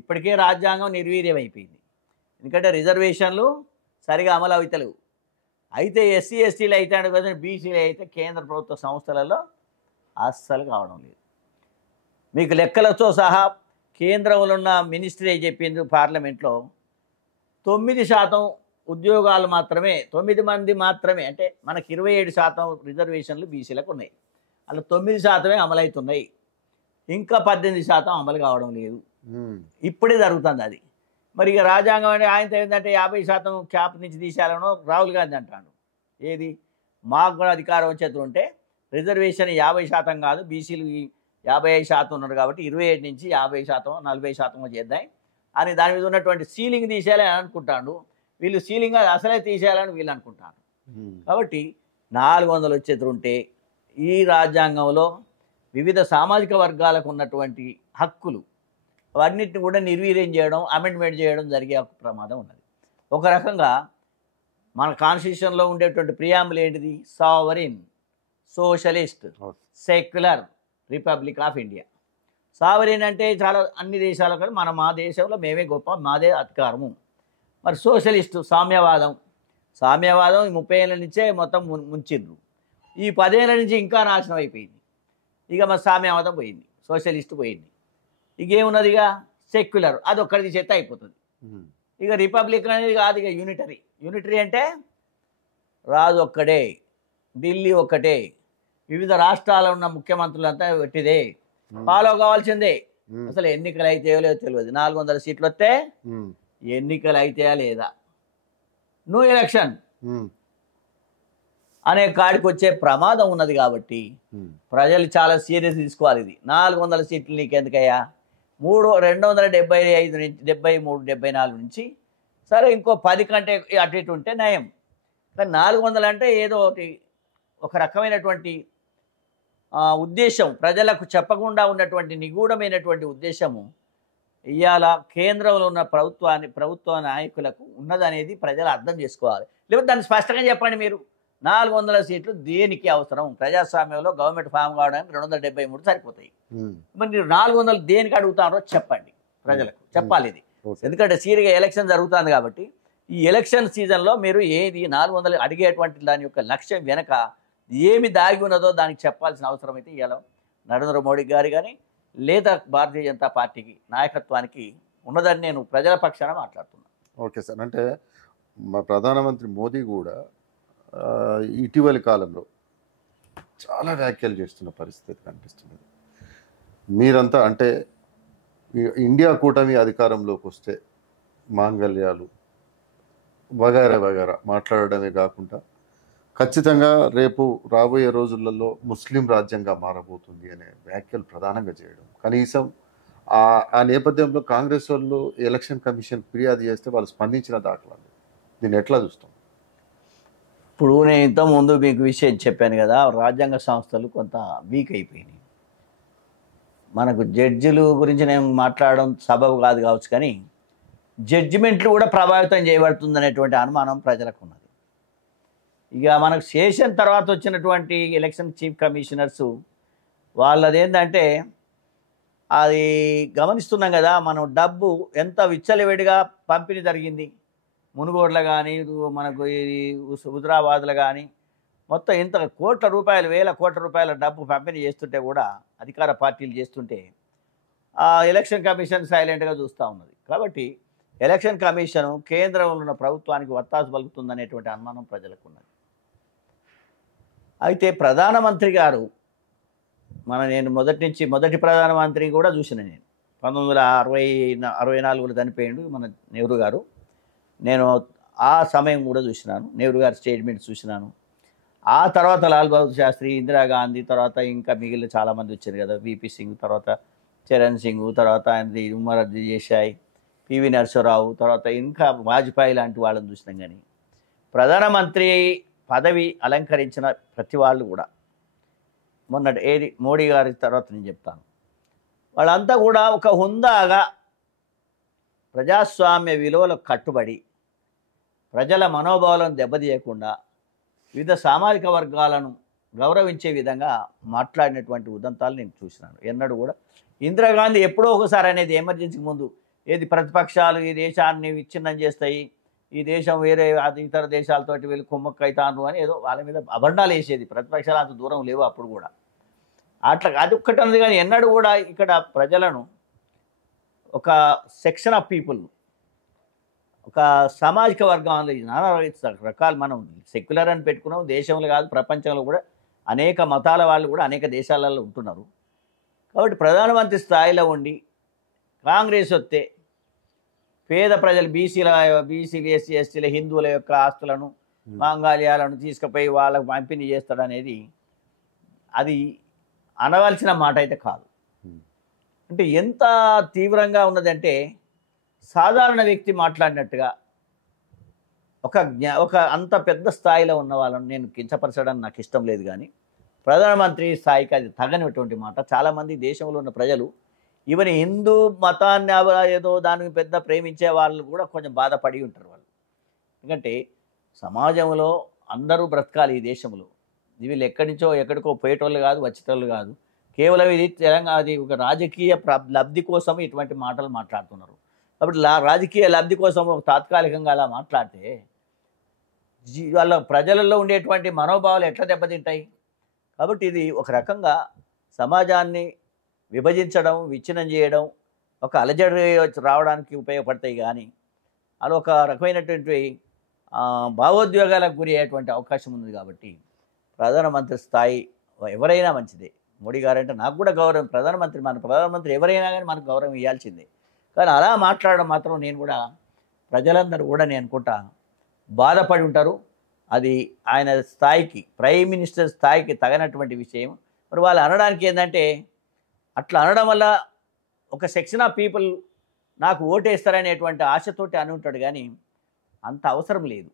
ఇప్పటికే రాజ్యాంగం నిర్వీర్యం అయిపోయింది. ఎందుకంటే రిజర్వేషన్లు సరిగా అమలు అవుతలేవు. అయితే ఎస్సీ ఎస్టీలు అయితే అంటే బీసీలు అయితే కేంద్ర ప్రభుత్వ సంస్థలలో అస్సలు కావడం లేదు. మీకు లెక్కలతో సహా కేంద్రంలో ఉన్న మినిస్ట్రీ చెప్పింది పార్లమెంట్లో 9% ఉద్యోగాలు మాత్రమే, 9 మంది మాత్రమే, అంటే మనకి 27% రిజర్వేషన్లు బీసీలకు ఉన్నాయి. అలా 9% అమలవుతున్నాయి, ఇంకా 18% అమలు కావడం లేదు. ఇప్పుడే జరుగుతుంది అది. మరి ఇక రాజ్యాంగం అంటే ఆయనతో ఏంటంటే 50% క్యాప్ నుంచి తీసేయాలనో రాహుల్ గాంధీ అంటాడు. ఏది? మాకు కూడా అధికారం వచ్చేస్తుంటే రిజర్వేషన్ 50% కాదు, బీసీలు 55% ఉన్నారు కాబట్టి 27 నుంచి 50%, 40% చేద్దాం అని దాని మీద ఉన్నటువంటి సీలింగ్ తీసేయాలని అనుకుంటాడు. వీళ్ళు సీలింగ్ అసలే తీసేయాలని వీళ్ళు అనుకుంటారు. కాబట్టి 400 వచ్చేతుంటే ఈ రాజ్యాంగంలో వివిధ సామాజిక వర్గాలకు ఉన్నటువంటి హక్కులు అవన్నిటిని కూడా నిర్వీర్యం చేయడం, అమెండ్మెంట్ చేయడం జరిగే ప్రమాదం ఉన్నది. ఒక రకంగా మన కాన్స్టిట్యూషన్లో ఉండేటువంటి ప్రియాంబుల్ ఏంటిది? Sovereign, socialist, secular republic of India. Sovereign అంటే చాలా అన్ని దేశాల కూడా మా దేశంలో మేమే గొప్ప, మాదే అధికారము. మరి సోషలిస్టు సామ్యవాదం, సామ్యవాదం 30 ఏళ్ళ నుంచే మొత్తం ముంచిండ్రు. ఈ 10 ఏళ్ళ నుంచి ఇంకా నాశనం అయిపోయింది. ఇక మరి సామ్యవాదం పోయింది, సోషలిస్ట్ పోయింది. ఇక ఏమున్నది? ఇక సెక్యులర్, అది ఒక్కడిది చేత అయిపోతుంది. ఇక రిపబ్లిక్ అనేది కాదు, ఇక యూనిటరీ అంటే రాజు ఒక్కడే, ఢిల్లీ ఒక్కటే, వివిధ రాష్ట్రాల్లో ఉన్న ముఖ్యమంత్రులంతా పెట్టిదే, ఫాలో కావాల్సిందే. అసలు ఎన్నికలు అయితే లేదో తెలియదు. 400 సీట్లు వస్తే ఎన్నికలు అయితేయా లేదా, నో ఎలక్షన్ అనే కాడికి వచ్చే ప్రమాదం ఉన్నది. కాబట్టి ప్రజలు చాలా సీరియస్ తీసుకోవాలి. ఇది 400 సీట్లు నీకెందుకయ్యా, 275 నుంచి 73, 74 నుంచి సరే ఇంకో 10 కంటే అటు ఇటు ఉంటే నయం. కానీ 400 అంటే ఏదో ఒకటి, ఒక రకమైనటువంటి ఉద్దేశం, ప్రజలకు చెప్పకుండా ఉన్నటువంటి నిగూఢమైనటువంటి ఉద్దేశము ఇవాళ కేంద్రంలో ఉన్న ప్రభుత్వ నాయకులకు ఉన్నదనేది ప్రజలు అర్థం చేసుకోవాలి. లేకపోతే దాన్ని స్పష్టంగా చెప్పండి. మీరు 400 సీట్లు దేనికి అవసరం? ప్రజాస్వామ్యంలో గవర్నమెంట్ ఫామ్ కావడానికి 273 సరిపోతాయి. మరి మీరు 400 దేనికి అడుగుతారో చెప్పండి, ప్రజలకు చెప్పాలి ఇది. ఎందుకంటే సీరియస్గా ఎలక్షన్ జరుగుతుంది కాబట్టి ఈ ఎలక్షన్ సీజన్లో మీరు ఏది 400 అడిగేటువంటి దాని యొక్క లక్ష్యం వెనక ఏమి దాగి ఉన్నదో దానికి చెప్పాల్సిన అవసరం అయితే ఇవాళ నరేంద్ర మోడీ గారు కానీ లేదా భారతీయ జనతా పార్టీకి నాయకత్వానికి ఉన్నదని నేను ప్రజల పక్షాన మాట్లాడుతున్నాను. ఓకే సార్, అంటే మా ప్రధానమంత్రి మోదీ కూడా ఇటీవలి కాలంలో చాలా వ్యాఖ్యలు చేస్తున్న పరిస్థితి కనిపిస్తున్నది. మీరంతా అంటే ఇండియా కూటమి అధికారంలోకి వస్తే మాంగళ్యాలు వగైరా వగైరా మాట్లాడడమే కాకుండా ఖచ్చితంగా రేపు రాబోయే రోజులలో ముస్లిం రాజ్యంగా మారబోతుంది అనే వ్యాఖ్యలు ప్రధానంగా చేయడం, కనీసం ఆ నేపథ్యంలో కాంగ్రెస్ వాళ్ళు ఎలక్షన్ కమిషన్ ఫిర్యాదు చేస్తే వాళ్ళు స్పందించిన దాఖలాలు, దీన్ని ఎట్లా చూస్తాం? ఇప్పుడు నేను ఇంతకుముందు మీకు విషయం చెప్పాను కదా, రాజ్యాంగ సంస్థలు కొంత వీక్ అయిపోయినాయి. మనకు జడ్జిలు గురించి నేను మాట్లాడడం సబబు కాదు కావచ్చు, కానీ జడ్జిమెంట్లు కూడా ప్రభావితం చేయబడుతుంది అనేటువంటి అనుమానం ప్రజలకు ఉన్నది. ఇక మనకు చేసిన తర్వాత వచ్చినటువంటి ఎలక్షన్ చీఫ్ కమిషనర్సు వాళ్ళదేంటంటే, అది గమనిస్తున్నాం కదా, మనం డబ్బు ఎంత విచ్చలవిడిగా పంపిణీ జరిగింది. మునుగోడులో కానీ, మనకు ఈ హుజరాబాద్లో కానీ మొత్తం ఇంత కోట్ల రూపాయలు, వేల కోట్ల రూపాయల డబ్బు పంపిణీ చేస్తుంటే కూడా, అధికార పార్టీలు చేస్తుంటే ఆ ఎలక్షన్ కమిషన్ సైలెంట్గా చూస్తూ ఉన్నది. కాబట్టి ఎలక్షన్ కమిషన్ కేంద్రంలో ఉన్న ప్రభుత్వానికి వత్తాసు పలుకుతుందనేటువంటి అనుమానం ప్రజలకు ఉన్నది. అయితే ప్రధానమంత్రి గారు, నేను మొదటి ప్రధానమంత్రి కూడా చూసిన, నేను 1964లో చనిపోయిండు మన నెహ్రూ గారు. నేను ఆ సమయం కూడా చూసినాను, నెహ్రూ గారి స్టేట్మెంట్ చూసినాను. ఆ తర్వాత లాల్ బహదూర్ శాస్త్రి, ఇందిరాగాంధీ, తర్వాత ఇంకా మిగిలిన చాలామంది వచ్చారు కదా, విపి సింగ్, తర్వాత చరణ్ సింగ్, తర్వాత ఆయనది ఉమర్ దేశాయ్, పివి నరసింహరావు, తర్వాత ఇంకా వాజ్పేయి లాంటి వాళ్ళని చూసినాం. కానీ ప్రధానమంత్రి పదవి అలంకరించిన ప్రతి వాళ్ళు కూడా, ఏది మోడీ గారి తర్వాత నేను చెప్తాను, వాళ్ళంతా కూడా ఒక హుందాగా ప్రజాస్వామ్య విలువలకు కట్టుబడి, ప్రజల మనోభావాలను దెబ్బతీయకుండా, వివిధ సామాజిక వర్గాలను గౌరవించే విధంగా మాట్లాడినటువంటి ఉదంతాలు నేను చూసినాను. ఎన్నడూ కూడా ఇందిరాగాంధీ ఎప్పుడో ఒకసారి అనేది ఎమర్జెన్సీకి ముందు, ఏది ప్రతిపక్షాలు ఈ దేశాన్ని విచ్ఛిన్నం చేస్తాయి, ఈ దేశం వేరే ఇతర దేశాలతోటి వీళ్ళు కుమ్మక్కైతాను అని ఏదో వాళ్ళ మీద అభండాలు వేసేది. ప్రతిపక్షాలు అంత దూరం లేవు అప్పుడు కూడా. అట్లా అది ఒక్కటి అన్నది. కానీ ఎన్నడూ కూడా ఇక్కడ ప్రజలను, ఒక సెక్షన్ ఆఫ్ పీపుల్, ఒక సామాజిక వర్గంలో నానా రకాలు, మనం సెక్యులర్ అని పెట్టుకున్నాం, దేశంలో కాదు ప్రపంచంలో కూడా అనేక మతాల వాళ్ళు కూడా అనేక దేశాలలో ఉంటున్నారు. కాబట్టి ప్రధానమంత్రి స్థాయిలో ఉండి కాంగ్రెస్ వస్తే పేద ప్రజలు, బీసీలు, ఎస్సీ ఎస్టీల, హిందువుల యొక్క ఆస్తులను, మాంగళ్యాలను తీసుకుపోయి వాళ్ళకు పంపిణీ చేస్తాడనేది అది అనవలసిన మాట అయితే కాదు. అంటే ఎంత తీవ్రంగా ఉన్నదంటే, సాధారణ వ్యక్తి మాట్లాడినట్టుగా ఒక అంత పెద్ద స్థాయిలో ఉన్న వాళ్ళని నేను కించపరచడం నాకు ఇష్టం లేదు. కానీ ప్రధానమంత్రి స్థాయికి అది తగనటువంటి మాట. చాలామంది దేశంలో ఉన్న ప్రజలు, ఈవెన్ హిందూ మతాన్ని ఏదో దానికి పెద్ద ప్రేమించే వాళ్ళు కూడా కొంచెం బాధపడి ఉంటారు వాళ్ళు. ఎందుకంటే సమాజంలో అందరూ బ్రతకాలి ఈ దేశంలో. వీళ్ళు ఎక్కడి నుంచో ఎక్కడికో పోయేటోళ్ళు కాదు, వచ్చేటోళ్ళు కాదు. కేవలం ఇది తెలంగాణ, అది ఒక రాజకీయ లబ్ధి కోసం ఇటువంటి మాటలు మాట్లాడుతున్నారు. కాబట్టి రాజకీయ లబ్ధి కోసం తాత్కాలికంగా అలా మాట్లాడితే వాళ్ళ ప్రజలలో ఉండేటువంటి మనోభావాలు ఎట్లా దెబ్బతింటాయి? కాబట్టి ఇది ఒక రకంగా సమాజాన్ని విభజించడం, విచ్ఛిన్నం చేయడం, ఒక అలజడి రావడానికి ఉపయోగపడతాయి. కానీ అలా ఒక రకమైనటువంటి భావోద్వేగాలకు గురి అయ్యేటువంటి అవకాశం ఉంది. కాబట్టి ప్రధానమంత్రి స్థాయి ఎవరైనా మంచిదే. మోడీ గారు అంటే నాకు కూడా గౌరవం. మన ప్రధానమంత్రి ఎవరైనా కానీ మనకు గౌరవం ఇవ్వాల్సిందే. కానీ అలా మాట్లాడడం మాత్రం నేను కూడా, ప్రజలందరూ కూడా నేను అనుకుంటా బాధపడి ఉంటారు. అది ఆయన స్థాయికి, ప్రైమ్ మినిస్టర్ స్థాయికి తగినటువంటి విషయం. మరి వాళ్ళు అనడానికి ఏంటంటే, అట్లా అనడం వల్ల ఒక సెక్షన్ ఆఫ్ పీపుల్ నాకు ఓటేస్తారనేటువంటి ఆశతోటి అని ఉంటాడు. కానీ అంత అవసరం లేదు.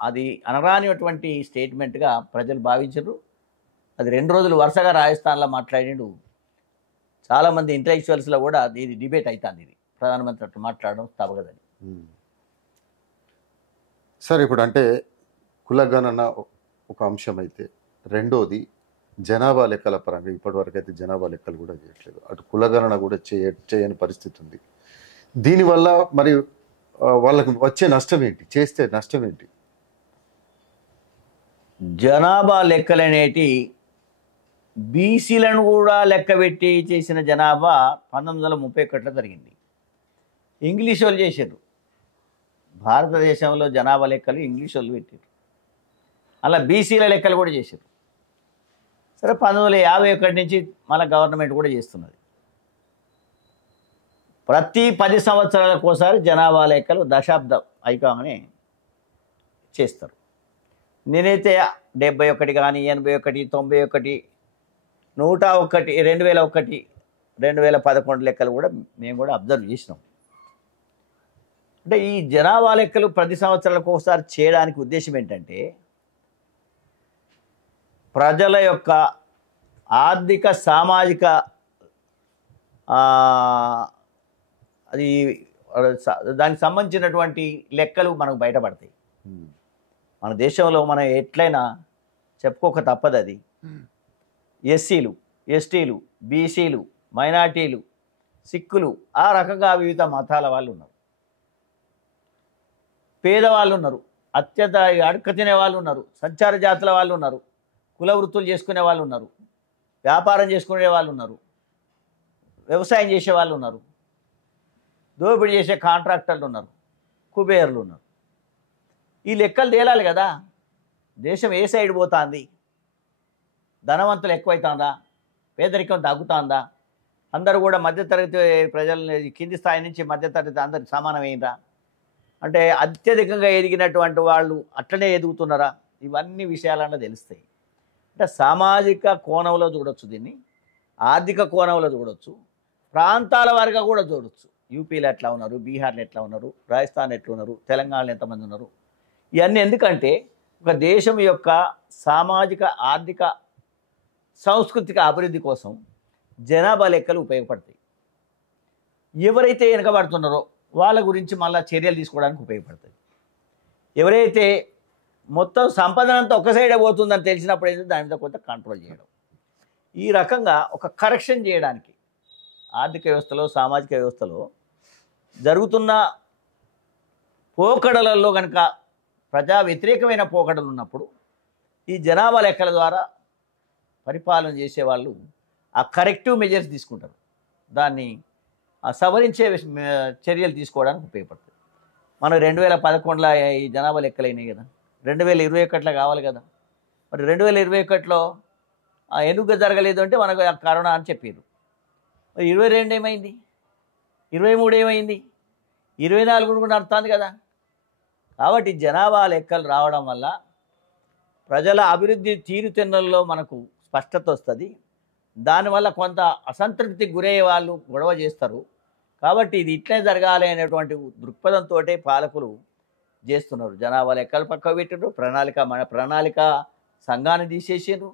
అది అనరానిటువంటి స్టేట్మెంట్గా ప్రజలు భావించరు. అది 2 రోజులు వరుసగా రాజస్థాన్లో మాట్లాడిండు. చాలామంది ఇంటలెక్చువల్స్లో కూడా ఇది డిబేట్ అవుతుంది, ఇది ప్రధానమంత్రి అట్లా మాట్లాడడం తప్పదని. సార్, ఇప్పుడు అంటే కులగణన ఒక అంశం అయితే, రెండోది జనాభా లెక్కల పరంగా ఇప్పటివరకు అయితే జనాభా లెక్కలు కూడా చేయట్లేదు. అటు కులగణన కూడా చేయని పరిస్థితి ఉంది. దీనివల్ల మరి వాళ్ళకు వచ్చే నష్టం ఏంటి? చేస్తే నష్టం ఏంటి? జనాభా లెక్కలనేటి బీసీలను కూడా లెక్కబెట్టి చేసిన జనాభా 1931లో జరిగింది. ఇంగ్లీష్ వాళ్ళు చేశారు. భారతదేశంలో జనాభా లెక్కలు ఇంగ్లీష్ వాళ్ళు పెట్టారు. అలా బీసీల లెక్కలు కూడా చేశారు. సరే, 1951 నుంచి మన గవర్నమెంట్ కూడా చేస్తున్నది. ప్రతి 10 సంవత్సరాలకు ఒకసారి జనాభా లెక్కలు దశాబ్దం అయిపోగానే చేస్తారు. నేనైతే 71 కానీ 81, 91, 101, 2001, 2011 లెక్కలు కూడా మేము కూడా అబ్జర్వ్ చేసినాం. అంటే ఈ జనాభా లెక్కలు 10 సంవత్సరాలకు ఒకసారి చేయడానికి ఉద్దేశం ఏంటంటే ప్రజల యొక్క ఆర్థిక సామాజిక అది దానికి సంబంధించినటువంటి లెక్కలు మనకు బయటపడతాయి. మన దేశంలో మనం ఎట్లయినా చెప్పుకోక తప్పదు. అది ఎస్సీలు, ఎస్టీలు, బీసీలు, మైనార్టీలు, సిక్కులు, ఆ రకంగా వివిధ మతాల వాళ్ళు ఉన్నారు. పేదవాళ్ళు ఉన్నారు, అత్యంత అడుక్క తినే వాళ్ళు ఉన్నారు, సంచార జాతుల వాళ్ళు ఉన్నారు, కుల వృత్తులు చేసుకునే వాళ్ళు ఉన్నారు, వ్యాపారం చేసుకునే వాళ్ళు ఉన్నారు, వ్యవసాయం చేసే వాళ్ళు ఉన్నారు, దోపిడీ చేసే కాంట్రాక్టర్లు ఉన్నారు, కుబేర్లు ఉన్నారు. ఈ లెక్కలు తేలాలి కదా. దేశం ఏ సైడ్ పోతుంది? ధనవంతులు ఎక్కువైతుందా? పేదరికం తగ్గుతుందా? అందరూ కూడా మధ్యతరగతి ప్రజల్ని కింది స్థాయి నుంచి మధ్యతరగతి అందరికి సమానమైనరా? అంటే అత్యధికంగా ఎదిగినటువంటి వాళ్ళు అట్లనే ఎదుగుతున్నారా? ఇవన్నీ విషయాలన్నా తెలుస్తాయి. అంటే సామాజిక కోణంలో చూడొచ్చు, దీన్ని ఆర్థిక కోణంలో చూడొచ్చు, ప్రాంతాల వారిగా కూడా చూడొచ్చు. యూపీలో ఎట్లా ఉన్నారు, బీహార్లో ఎట్లా ఉన్నారు, రాజస్థాన్ ఎట్లా ఉన్నారు, తెలంగాణలో ఎంతమంది ఉన్నారు. ఇవన్నీ ఎందుకంటే ఒక దేశం యొక్క సామాజిక ఆర్థిక సాంస్కృతిక అభివృద్ధి కోసం జనాభా లెక్కలు ఉపయోగపడతాయి. ఎవరైతే వెనకబడుతున్నారో వాళ్ళ గురించి మళ్ళీ చర్యలు తీసుకోవడానికి ఉపయోగపడతాయి. ఎవరైతే మొత్తం సంపదనంతా ఒక సైడే పోతుందని తెలిసినప్పుడు అయితే దాని మీద కొంత కంట్రోల్ చేయడం, ఈ రకంగా ఒక కరెక్షన్ చేయడానికి ఆర్థిక వ్యవస్థలో సామాజిక వ్యవస్థలో జరుగుతున్న పోకడలలో కనుక ప్రజా వ్యతిరేకమైన పోకడలు ఉన్నప్పుడు ఈ జనాభా లెక్కల ద్వారా పరిపాలన చేసేవాళ్ళు ఆ కరెక్టివ్ మెజర్స్ తీసుకుంటారు. దాన్ని సవరించే చర్యలు తీసుకోవడానికి ఉపయోగపడుతుంది. మనం 2011లో ఈ జనాభా లెక్కలు అయినాయి కదా, 2021లో కావాలి కదా. మరి 2021లో ఎందుకు జరగలేదు అంటే మనకు కరోనా అని చెప్పారు. మరి 22 ఏమైంది, 23 ఏమైంది, 24 కూడా నడుస్తుంది కదా. కాబట్టి జనాభా లెక్కలు రావడం వల్ల ప్రజల అభివృద్ధి తీరుతెన్నుల్లో మనకు స్పష్టత వస్తుంది. దానివల్ల కొంత అసంతృప్తికి గురయ్యే వాళ్ళు గొడవ చేస్తారు. కాబట్టి ఇది ఇట్లే జరగాలి అనేటువంటి దృక్పథంతో పాలకులు చేస్తున్నారు. జనాభా లెక్కలు పక్క పెట్టారు, ప్రణాళిక సంఘాన్ని తీసేసారు,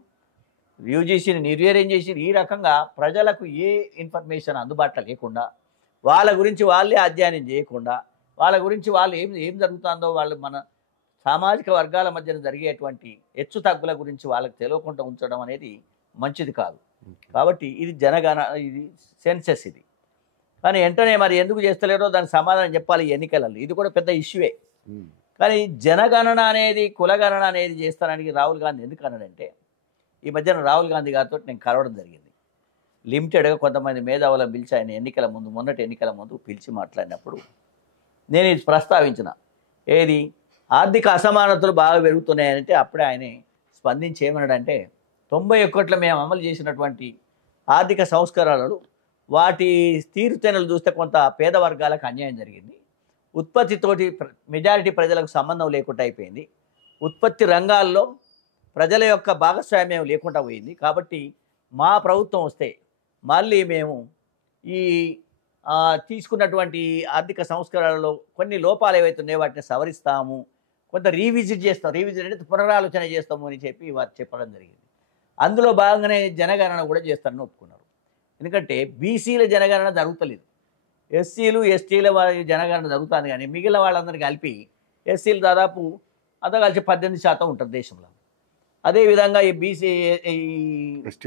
యూజీసీని నిర్వీర్యం చేసి ఈ రకంగా ప్రజలకు ఏ ఇన్ఫర్మేషన్ అందుబాటులో లేకుండా, వాళ్ళ గురించి వాళ్ళే అధ్యయనం చేయకుండా, వాళ్ళ గురించి వాళ్ళు ఏం జరుగుతుందో వాళ్ళు మన సామాజిక వర్గాల మధ్యన జరిగేటువంటి హెచ్చు తగ్గుల గురించి వాళ్ళకి తెలియకుండా ఉంచడం అనేది మంచిది కాదు. కాబట్టి ఇది ఇది సెన్సెస్ ఇది. కానీ వెంటనే మరి ఎందుకు చేస్తలేరో దానికి సమాధానం చెప్పాలి ఎన్నికలలో. ఇది కూడా పెద్ద ఇష్యూవే. కానీ జనగణన అనేది కులగణన అనేది చేస్తానని రాహుల్ గాంధీ ఎందుకు అన్నాడంటే, ఈ మధ్యన రాహుల్ గాంధీ గారితో నేను కలవడం జరిగింది. లిమిటెడ్గా కొంతమంది మేధావులను పిలిచి ఆయన మొన్నటి ఎన్నికల ముందు పిలిచి మాట్లాడినప్పుడు నేను ఇది ప్రస్తావించిన, ఏది ఆర్థిక అసమానతలు బాగా పెరుగుతున్నాయంటే అప్పుడే ఆయన స్పందించి ఏమన్నాడంటే, 91లో మేము అమలు చేసినటువంటి ఆర్థిక సంస్కరణలు వాటి తీరుతెన్నులు చూస్తే కొంత పేద వర్గాలకు అన్యాయం జరిగింది. ఉత్పత్తితోటి మెజారిటీ ప్రజలకు సంబంధం లేకుండా అయిపోయింది. ఉత్పత్తి రంగాల్లో ప్రజల యొక్క భాగస్వామ్యం లేకుండా పోయింది. కాబట్టి మా ప్రభుత్వం వస్తే మళ్ళీ మేము ఈ తీసుకున్నటువంటి ఆర్థిక సంస్కరణలో కొన్ని లోపాలు ఏవైతే ఉన్నాయో వాటిని సవరిస్తాము, కొంత రీవిజిట్ అంటే పునరాలోచన చేస్తాము అని చెప్పి వారు చెప్పడం జరిగింది. అందులో భాగంగానే జనగణన కూడా చేస్తారని ఒప్పుకున్నారు. ఎందుకంటే బీసీల జనగణన జరుగుతలేదు, ఎస్సీలు ఎస్టీల వారి జనగణన జరుగుతుంది. కానీ మిగిలిన వాళ్ళందరికీ కలిపి ఎస్సీలు దాదాపు అంతా కలిసి 18% ఉంటారు దేశంలో. అదేవిధంగా ఈ బీసీ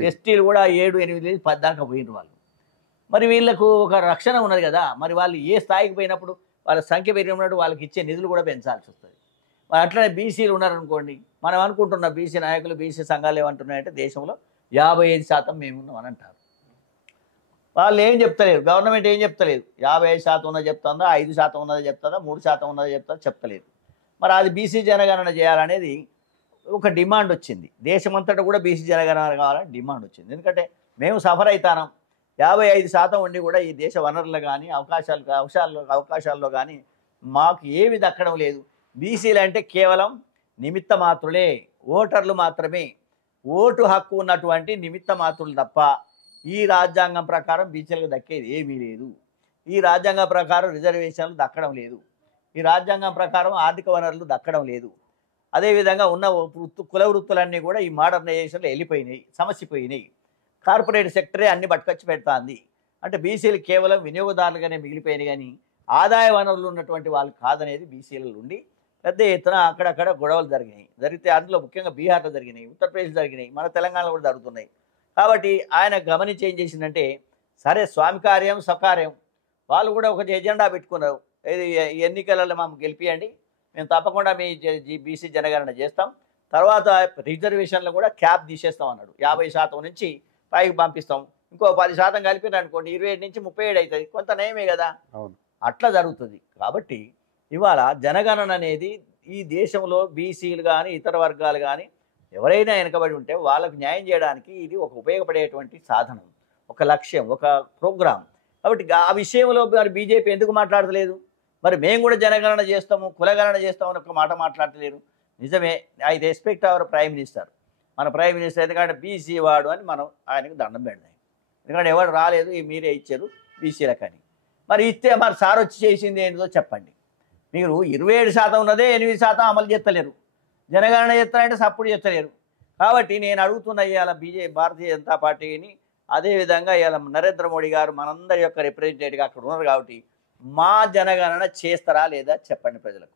ఎస్టీలు కూడా 7, 8, 10 దాకా పోయిన వాళ్ళు. మరి వీళ్ళకు ఒక రక్షణ ఉన్నది కదా. మరి వాళ్ళు ఏ స్థాయికి పోయినప్పుడు వాళ్ళ సంఖ్య పెరిగినప్పుడు వాళ్ళకి ఇచ్చే నిధులు కూడా పెంచాల్సి వస్తుంది. మరి అట్లనే బీసీలు ఉన్నారనుకోండి, మనం అనుకుంటున్న బీసీ నాయకులు బీసీ సంఘాలు ఏమంటున్నాయంటే దేశంలో 55% మేమున్నాం అని అంటారు. వాళ్ళు ఏం చెప్తలేరు, గవర్నమెంట్ ఏం చెప్తలేదు. 55% ఉన్నది చెప్తుందా, 5% ఉన్నది చెప్తుందా, 3% ఉన్నది చెప్తలేదు. మరి అది బీసీ జనగణన చేయాలనేది ఒక డిమాండ్ వచ్చింది. దేశమంతటా కూడా బీసీ జనగణన కావాలని డిమాండ్ వచ్చింది. ఎందుకంటే మేము సఫర్ అవుతాం, 55% ఉండి కూడా ఈ దేశ వనరులు కానీ అవకాశాల్లో కానీ మాకు ఏమి దక్కడం లేదు. బీసీలు అంటే కేవలం నిమిత్త మాత్రులే, ఓటర్లు మాత్రమే, ఓటు హక్కు ఉన్నటువంటి నిమిత్త మాత్రులు తప్ప ఈ రాజ్యాంగం ప్రకారం బీసీలకు దక్కేది ఏమీ లేదు. ఈ రాజ్యాంగం ప్రకారం రిజర్వేషన్లు దక్కడం లేదు. ఈ రాజ్యాంగం ప్రకారం ఆర్థిక వనరులు దక్కడం లేదు. అదేవిధంగా ఉన్న కుల వృత్తులన్నీ కూడా ఈ మోడర్నైజేషన్లో వెళ్ళిపోయినాయి, సమసిపోయినాయి. కార్పొరేట్ సెక్టరే అన్ని పట్టుకొచ్చి పెడుతుంది. అంటే బీసీలు కేవలం వినియోగదారులుగానే మిగిలిపోయినాయి, కానీ ఆదాయ వనరులు ఉన్నటువంటి వాళ్ళు కాదనేది బీసీలలో ఉండి పెద్ద ఎత్తున అక్కడక్కడ గొడవలు జరిగితే అందులో ముఖ్యంగా బీహార్లో జరిగినాయి, ఉత్తరప్రదేశ్ జరిగినాయి, మన తెలంగాణలో కూడా జరుగుతున్నాయి. కాబట్టి ఆయన గమనించి ఏం చేసిందంటే, సరే స్వామి కార్యం స్వకార్యం, వాళ్ళు కూడా ఒక ఎజెండా పెట్టుకున్నారు. ఇది ఎన్నికలలో మాకు గెలిపియండి, మేము తప్పకుండా మీ బీసీ జనగణన చేస్తాం, తర్వాత రిజర్వేషన్లు కూడా క్యాప్ తీసేస్తాం అన్నాడు. 50% నుంచి పైకి పంపిస్తాం, ఇంకో 10% కలిపిన అనుకోండి 27 నుంచి 37 అవుతుంది, కొంత నయమే కదా. అట్లా జరుగుతుంది. కాబట్టి ఇవాళ జనగణన అనేది ఈ దేశంలో బీసీలు కానీ ఇతర వర్గాలు కానీ ఎవరైనా వెనకబడి ఉంటే వాళ్ళకు న్యాయం చేయడానికి ఇది ఒక ఉపయోగపడేటువంటి సాధనం, ఒక లక్ష్యం, ఒక ప్రోగ్రాం. కాబట్టి ఆ విషయంలో మరి బీజేపీ ఎందుకు మాట్లాడతలేదు? మరి మేము కూడా జనగణన చేస్తాము, కులగణన చేస్తామని ఒక మాట మాట్లాడతలేరు. నిజమే, I respect our prime minister. మన ప్రైమ్ మినిస్టర్ ఎందుకంటే బీసీ వాడు అని మనం ఆయనకు దండం పెడదాం. ఎందుకంటే ఎవరు రాలేదు, మీరే ఇచ్చారు బీసీలకని. మరి ఇస్తే మరి సార్ వచ్చి చేసింది ఏంటిదో చెప్పండి. మీరు 27% ఉన్నదే 8% అమలు చేస్తలేరు, జనగణన చేస్తారంటే సపోర్ట్ చేస్తలేరు. కాబట్టి నేను అడుగుతున్న ఇవాళ భారతీయ జనతా పార్టీని, అదేవిధంగా ఇవాళ నరేంద్ర మోడీ గారు మనందరి యొక్క రిప్రజెంటేటివ్గా అక్కడ ఉన్నారు కాబట్టి మా జనగణన చేస్తారా లేదా చెప్పండి ప్రజలకు.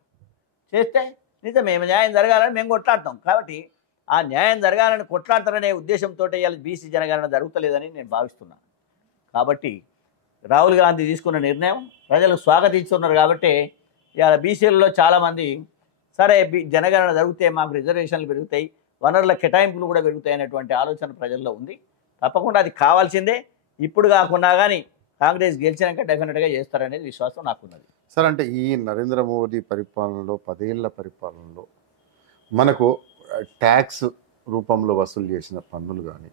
చేస్తే నిజమే న్యాయం జరగాలని మేము కొట్లాడతాం. కాబట్టి ఆ న్యాయం జరగాలని కొట్లాడతారనే ఉద్దేశంతో ఇవాళ బీసీ జనగణన జరుగుతలేదని నేను భావిస్తున్నాను. కాబట్టి రాహుల్ గాంధీ తీసుకున్న నిర్ణయం ప్రజలు స్వాగతిస్తున్నారు. కాబట్టి ఇవాళ బీసీలలో చాలామంది సరే జనగణన జరిగితే మాకు రిజర్వేషన్లు పెరుగుతాయి, వనరుల కేటాయింపులు కూడా పెరుగుతాయి అనేటువంటి ఆలోచన ప్రజల్లో ఉంది. తప్పకుండా అది కావాల్సిందే. ఇప్పుడు కాకుండా కానీ కాంగ్రెస్ గెలిచినాక డెఫినెట్గా చేస్తారనేది విశ్వాసం నాకున్నది. సార్, అంటే ఈ నరేంద్ర మోదీ పరిపాలనలో 10 ఏళ్ల పరిపాలనలో మనకు ట్యాక్స్ రూపంలో వసూలు చేసిన పన్నులు కానీ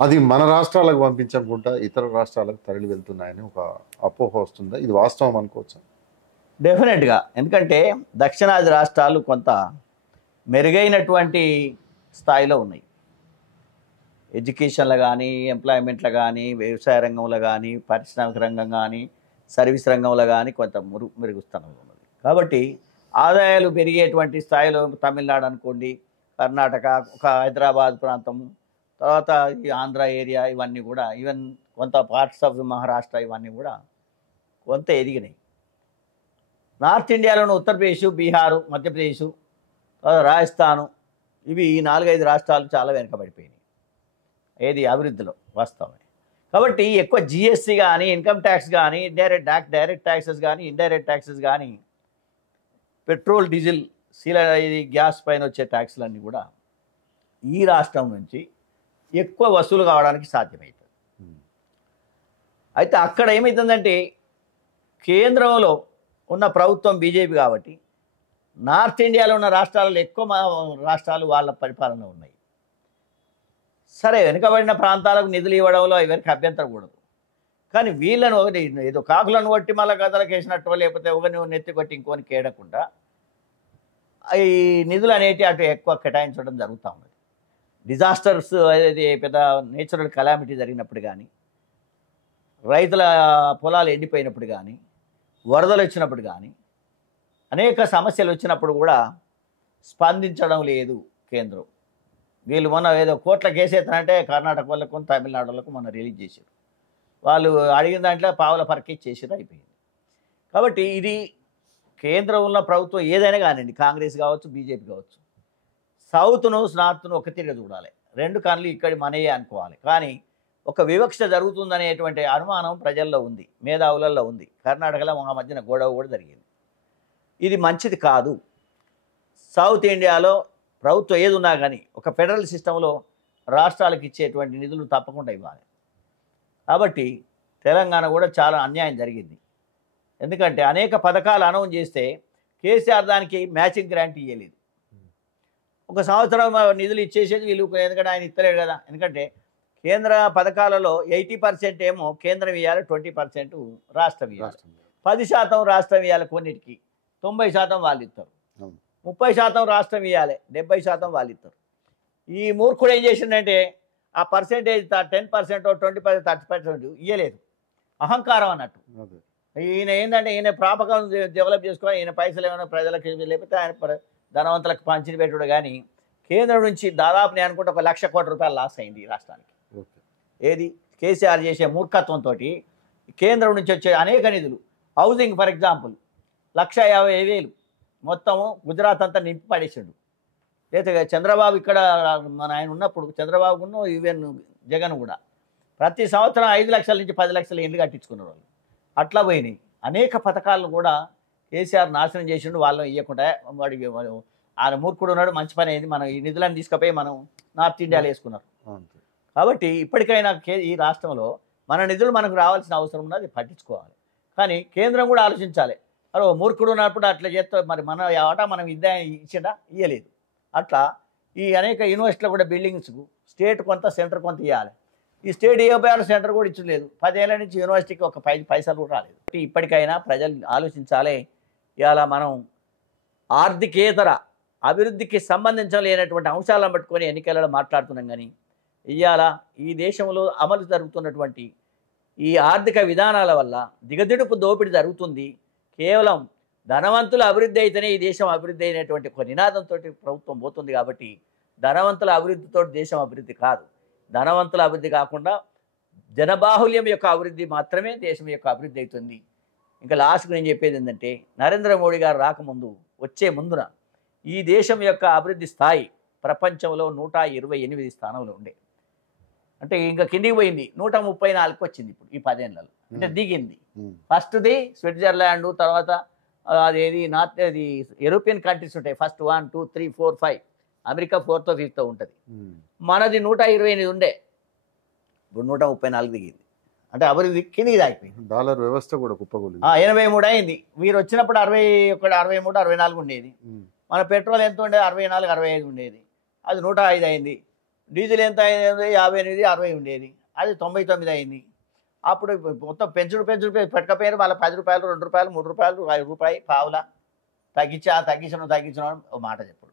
అది మన రాష్ట్రాలకు పంపించకుండా ఇతర రాష్ట్రాలకు తరలి వెళ్తున్నాయని ఒక అపోహ వస్తుందా? ఇది వాస్తవం అనుకోవచ్చా? డెఫినెట్గా. ఎందుకంటే దక్షిణాది రాష్ట్రాలు కొంత మెరుగైనటువంటి స్థాయిలో ఉన్నాయి. ఎడ్యుకేషన్లో కానీ, ఎంప్లాయ్మెంట్లో కానీ, వ్యవసాయ రంగంలో కానీ, పారిశ్రామిక రంగం కానీ, సర్వీస్ రంగంలో కానీ కొంత మెరుగుస్థానంలో ఉన్నది. కాబట్టి ఆదాయాలు పెరిగేటువంటి స్థాయిలో తమిళనాడు అనుకోండి, కర్ణాటక, ఒక హైదరాబాద్ ప్రాంతం, తర్వాత ఈ ఆంధ్ర ఏరియా, ఇవన్నీ కూడా ఈవెన్ కొంత పార్ట్స్ ఆఫ్ మహారాష్ట్ర ఇవన్నీ కూడా కొంత ఎదిగినాయి. నార్త్ ఇండియాలోని ఉత్తరప్రదేశ్, బీహారు, మధ్యప్రదేశ్, రాజస్థాను, ఇవి ఈ 4-5 రాష్ట్రాలు చాలా వెనుకబడిపోయినాయి ఏది అభివృద్ధిలో వాస్తవమే. కాబట్టి ఎక్కువ జిఎస్టీ కానీ, ఇన్కమ్ ట్యాక్స్ కానీ, డైరెక్ట్ ట్యాక్సెస్ కానీ, ఇండైరెక్ట్ ట్యాక్సెస్ కానీ, పెట్రోల్, డీజిల్, ఇది గ్యాస్ పైన వచ్చే ట్యాక్స్లన్నీ కూడా ఈ రాష్ట్రం నుంచి ఎక్కువ వసూలు కావడానికి సాధ్యమవుతుంది. అయితే అక్కడ ఏమవుతుందంటే కేంద్రంలో ఉన్న ప్రభుత్వం బీజేపీ కాబట్టి నార్త్ ఇండియాలో ఉన్న రాష్ట్రాలలో ఎక్కువ రాష్ట్రాలు వాళ్ళ పరిపాలన ఉన్నాయి. సరే, వెనుకబడిన ప్రాంతాలకు నిధులు ఇవ్వడంలో ఎవరికి అభ్యంతరం కూడదు. కానీ వీళ్ళను ఒకటి ఏదో కాకులను కొట్టి మళ్ళీ గదలకు వేసినట్టు, లేకపోతే ఒకరిని నెత్తి కొట్టి ఇంకోని కేయకుండా ఈ నిధులు అనేవి అటు ఎక్కువ కేటాయించడం జరుగుతూ ఉన్నది. డిజాస్టర్స్ అనేది పెద్ద నేచురల్ కలామిటీ జరిగినప్పుడు కానీ, రైతుల పొలాలు ఎండిపోయినప్పుడు కానీ, వరదలు వచ్చినప్పుడు కానీ, అనేక సమస్యలు వచ్చినప్పుడు కూడా స్పందించడం లేదు కేంద్రం. వీళ్ళు మొన్న ఏదో కోట్ల కేసేస్తానంటే కర్ణాటక వాళ్ళకు, తమిళనాడు వాళ్ళకు మొన్న రిలీజ్ చేశారు. వాళ్ళు అడిగిన దాంట్లో పావుల పరకిచ్చేసారు, అయిపోయింది. కాబట్టి ఇది కేంద్రంలో ప్రభుత్వం ఏదైనా కానివ్వండి, కాంగ్రెస్ కావచ్చు, బీజేపీ కావచ్చు, సౌత్ను నార్త్ను ఒక తిరిగి చూడాలి. 2 కన్నులు ఇక్కడి మనయే అనుకోవాలి. కానీ ఒక వివక్ష జరుగుతుందనేటువంటి అనుమానం ప్రజల్లో ఉంది, మేధావులలో ఉంది. కర్ణాటకలో మా మధ్యన గొడవ కూడా జరిగింది. ఇది మంచిది కాదు. సౌత్ ఇండియాలో ప్రభుత్వం ఏది ఉన్నా కానీ ఒక ఫెడరల్ సిస్టంలో రాష్ట్రాలకు ఇచ్చేటువంటి నిధులు తప్పకుండా ఇవ్వాలి. కాబట్టి తెలంగాణ కూడా చాలా అన్యాయం జరిగింది. ఎందుకంటే అనేక పథకాలు అనౌన్స్ చేస్తే కేసీఆర్ దానికి మ్యాచింగ్ గ్రాంట్ ఇవ్వలేదు. ఒక సంవత్సరం నిధులు ఇచ్చేసేది వీళ్ళు, ఎందుకంటే ఆయన ఇస్తలేడు కదా. ఎందుకంటే కేంద్ర పథకాలలో 80% ఏమో కేంద్రం ఇవ్వాలి, 20% రాష్ట్రం ఇవ్వాలి, 10% రాష్ట్రం ఇవ్వాలి కొన్నిటికి, 90% వాళ్ళు ఇస్తారు. 30% రాష్ట్రం ఇవ్వాలి, 70% వాళ్ళు ఇస్తారు. ఈ మూర్ఖుడు ఏం చేసిండంటే ఆ పర్సెంటేజ్ 10%, 20%, 30% ఇవ్వలేదు. అహంకారం అన్నట్టు. అదే. ఈయన ఏంటంటే ఈయన ప్రాపకం డెవలప్ చేసుకోవాలి, ఈయన పైసలు ఏమైనా ప్రజలకు లేకపోతే ఆయన ధనవంతులకు పంచిని పెట్టుడు. కానీ కేంద్రం నుంచి దాదాపు నేను అనుకుంటే 1,00,000 కోట్ల రూపాయలు లాస్ అయింది ఈ రాష్ట్రానికి. ఓకే. ఏది కేసీఆర్ చేసే మూర్ఖత్వంతో కేంద్రం నుంచి వచ్చే అనేక నిధులు, హౌసింగ్ ఫర్ ఎగ్జాంపుల్ 1,50,000 మొత్తము గుజరాత్ అంతా నింపి పడేసాడు. అయితే చంద్రబాబు ఇక్కడ మన ఆయన ఉన్నప్పుడు చంద్రబాబును ఈవెన్ జగన్ కూడా ప్రతి సంవత్సరం 5 లక్షల నుంచి 10 లక్షల ఇల్లు కట్టించుకున్నారు వాళ్ళు. అట్లా పోయినాయి. అనేక పథకాలను కూడా కేసీఆర్ నాశనం చేసిండు. వాళ్ళని ఇవ్వకుండా వాడికి ఆయన మూర్ఖుడు ఉన్నాడు. మంచి పని అయింది, మనం ఈ నిధులను తీసుకుపోయి మనం నార్త్ ఇండియాలో వేసుకున్నారు. అంతే. కాబట్టి ఇప్పటికైనా ఈ రాష్ట్రంలో మన నిధులు మనకు రావాల్సిన అవసరం ఉన్నది, పట్టించుకోవాలి. కానీ కేంద్రం కూడా ఆలోచించాలి. అరే మూర్ఖుడు ఉన్నప్పుడు అట్లా చేస్తే మరి మన ఆట మనం ఇచ్చిందా? ఇవ్వలేదు. అట్లా ఈ అనేక యూనివర్సిటీలో కూడా బిల్డింగ్స్కు స్టేట్ కొంత సెంటర్ కొంత ఇవ్వాలి. ఈ స్టేట్ ఇవ్వబోయారు, సెంటర్ కూడా ఇచ్చలేదు. 10 ఏళ్ల నుంచి యూనివర్సిటీకి ఒక పైసలు కూడా రాలేదు. ఇప్పటికైనా ప్రజలు ఆలోచించాలి. ఇవాళ మనం ఆర్థికేతర అభివృద్ధికి సంబంధించలేనటువంటి అంశాలను పట్టుకొని ఎన్నికలలో మాట్లాడుతున్నాం. కానీ ఇవాళ ఈ దేశంలో అమలు జరుగుతున్నటువంటి ఈ ఆర్థిక విధానాల వల్ల దిగదిడుపు దోపిడీ జరుగుతుంది. కేవలం ధనవంతుల అభివృద్ధి అయితేనే ఈ దేశం అభివృద్ధి అయినటువంటి ఒక నినాదంతో ప్రభుత్వం పోతుంది. కాబట్టి ధనవంతుల అభివృద్ధితో దేశం అభివృద్ధి కాదు. ధనవంతుల అభివృద్ధి కాకుండా జనబాహుల్యం యొక్క అభివృద్ధి మాత్రమే దేశం యొక్క అభివృద్ధి అవుతుంది. ఇంకా లాస్ట్కి నేను చెప్పేది ఏంటంటే నరేంద్ర మోడీ గారు రాకముందు వచ్చే ముందున ఈ దేశం యొక్క అభివృద్ధి స్థాయి ప్రపంచంలో 128 స్థానంలో ఉండే. అంటే ఇంకా కిందికి పోయింది, 134కి వచ్చింది ఇప్పుడు ఈ 10 ఏళ్లలో. అంటే దిగింది. ఫస్ట్ది స్విట్జర్లాండ్, తర్వాత అదేది అది యూరోపియన్ కంట్రీస్ ఉంటాయి. ఫస్ట్ 1, 2, 3, 4, 5. అమెరికా 4th, 5th ఉంటుంది. మనది 128 ఉండే, ఇప్పుడు 134 దిగింది. అంటే అభివృద్ధి కిందికి దాగిపోయింది. డాలర్ వ్యవస్థ కూడా కుప్పకూలింది. 83 అయింది. మీరు వచ్చినప్పుడు 61, 63, 64 ఉండేది. మన పెట్రోల్ ఎంత ఉండేది? 64, 65 ఉండేది. అది 105 అయింది. డీజిల్ ఎంత అయింది? 58, 60 ఉండేది. అది 99 అయింది. అప్పుడు మొత్తం పెంచుడు పెట్టకపోయారు. వాళ్ళ 10 రూపాయలు, 2 రూపాయలు, 3 రూపాయలు, 5 రూపాయలు పావులా తగ్గించా తగ్గించడం ఓ మాట చెప్పడు.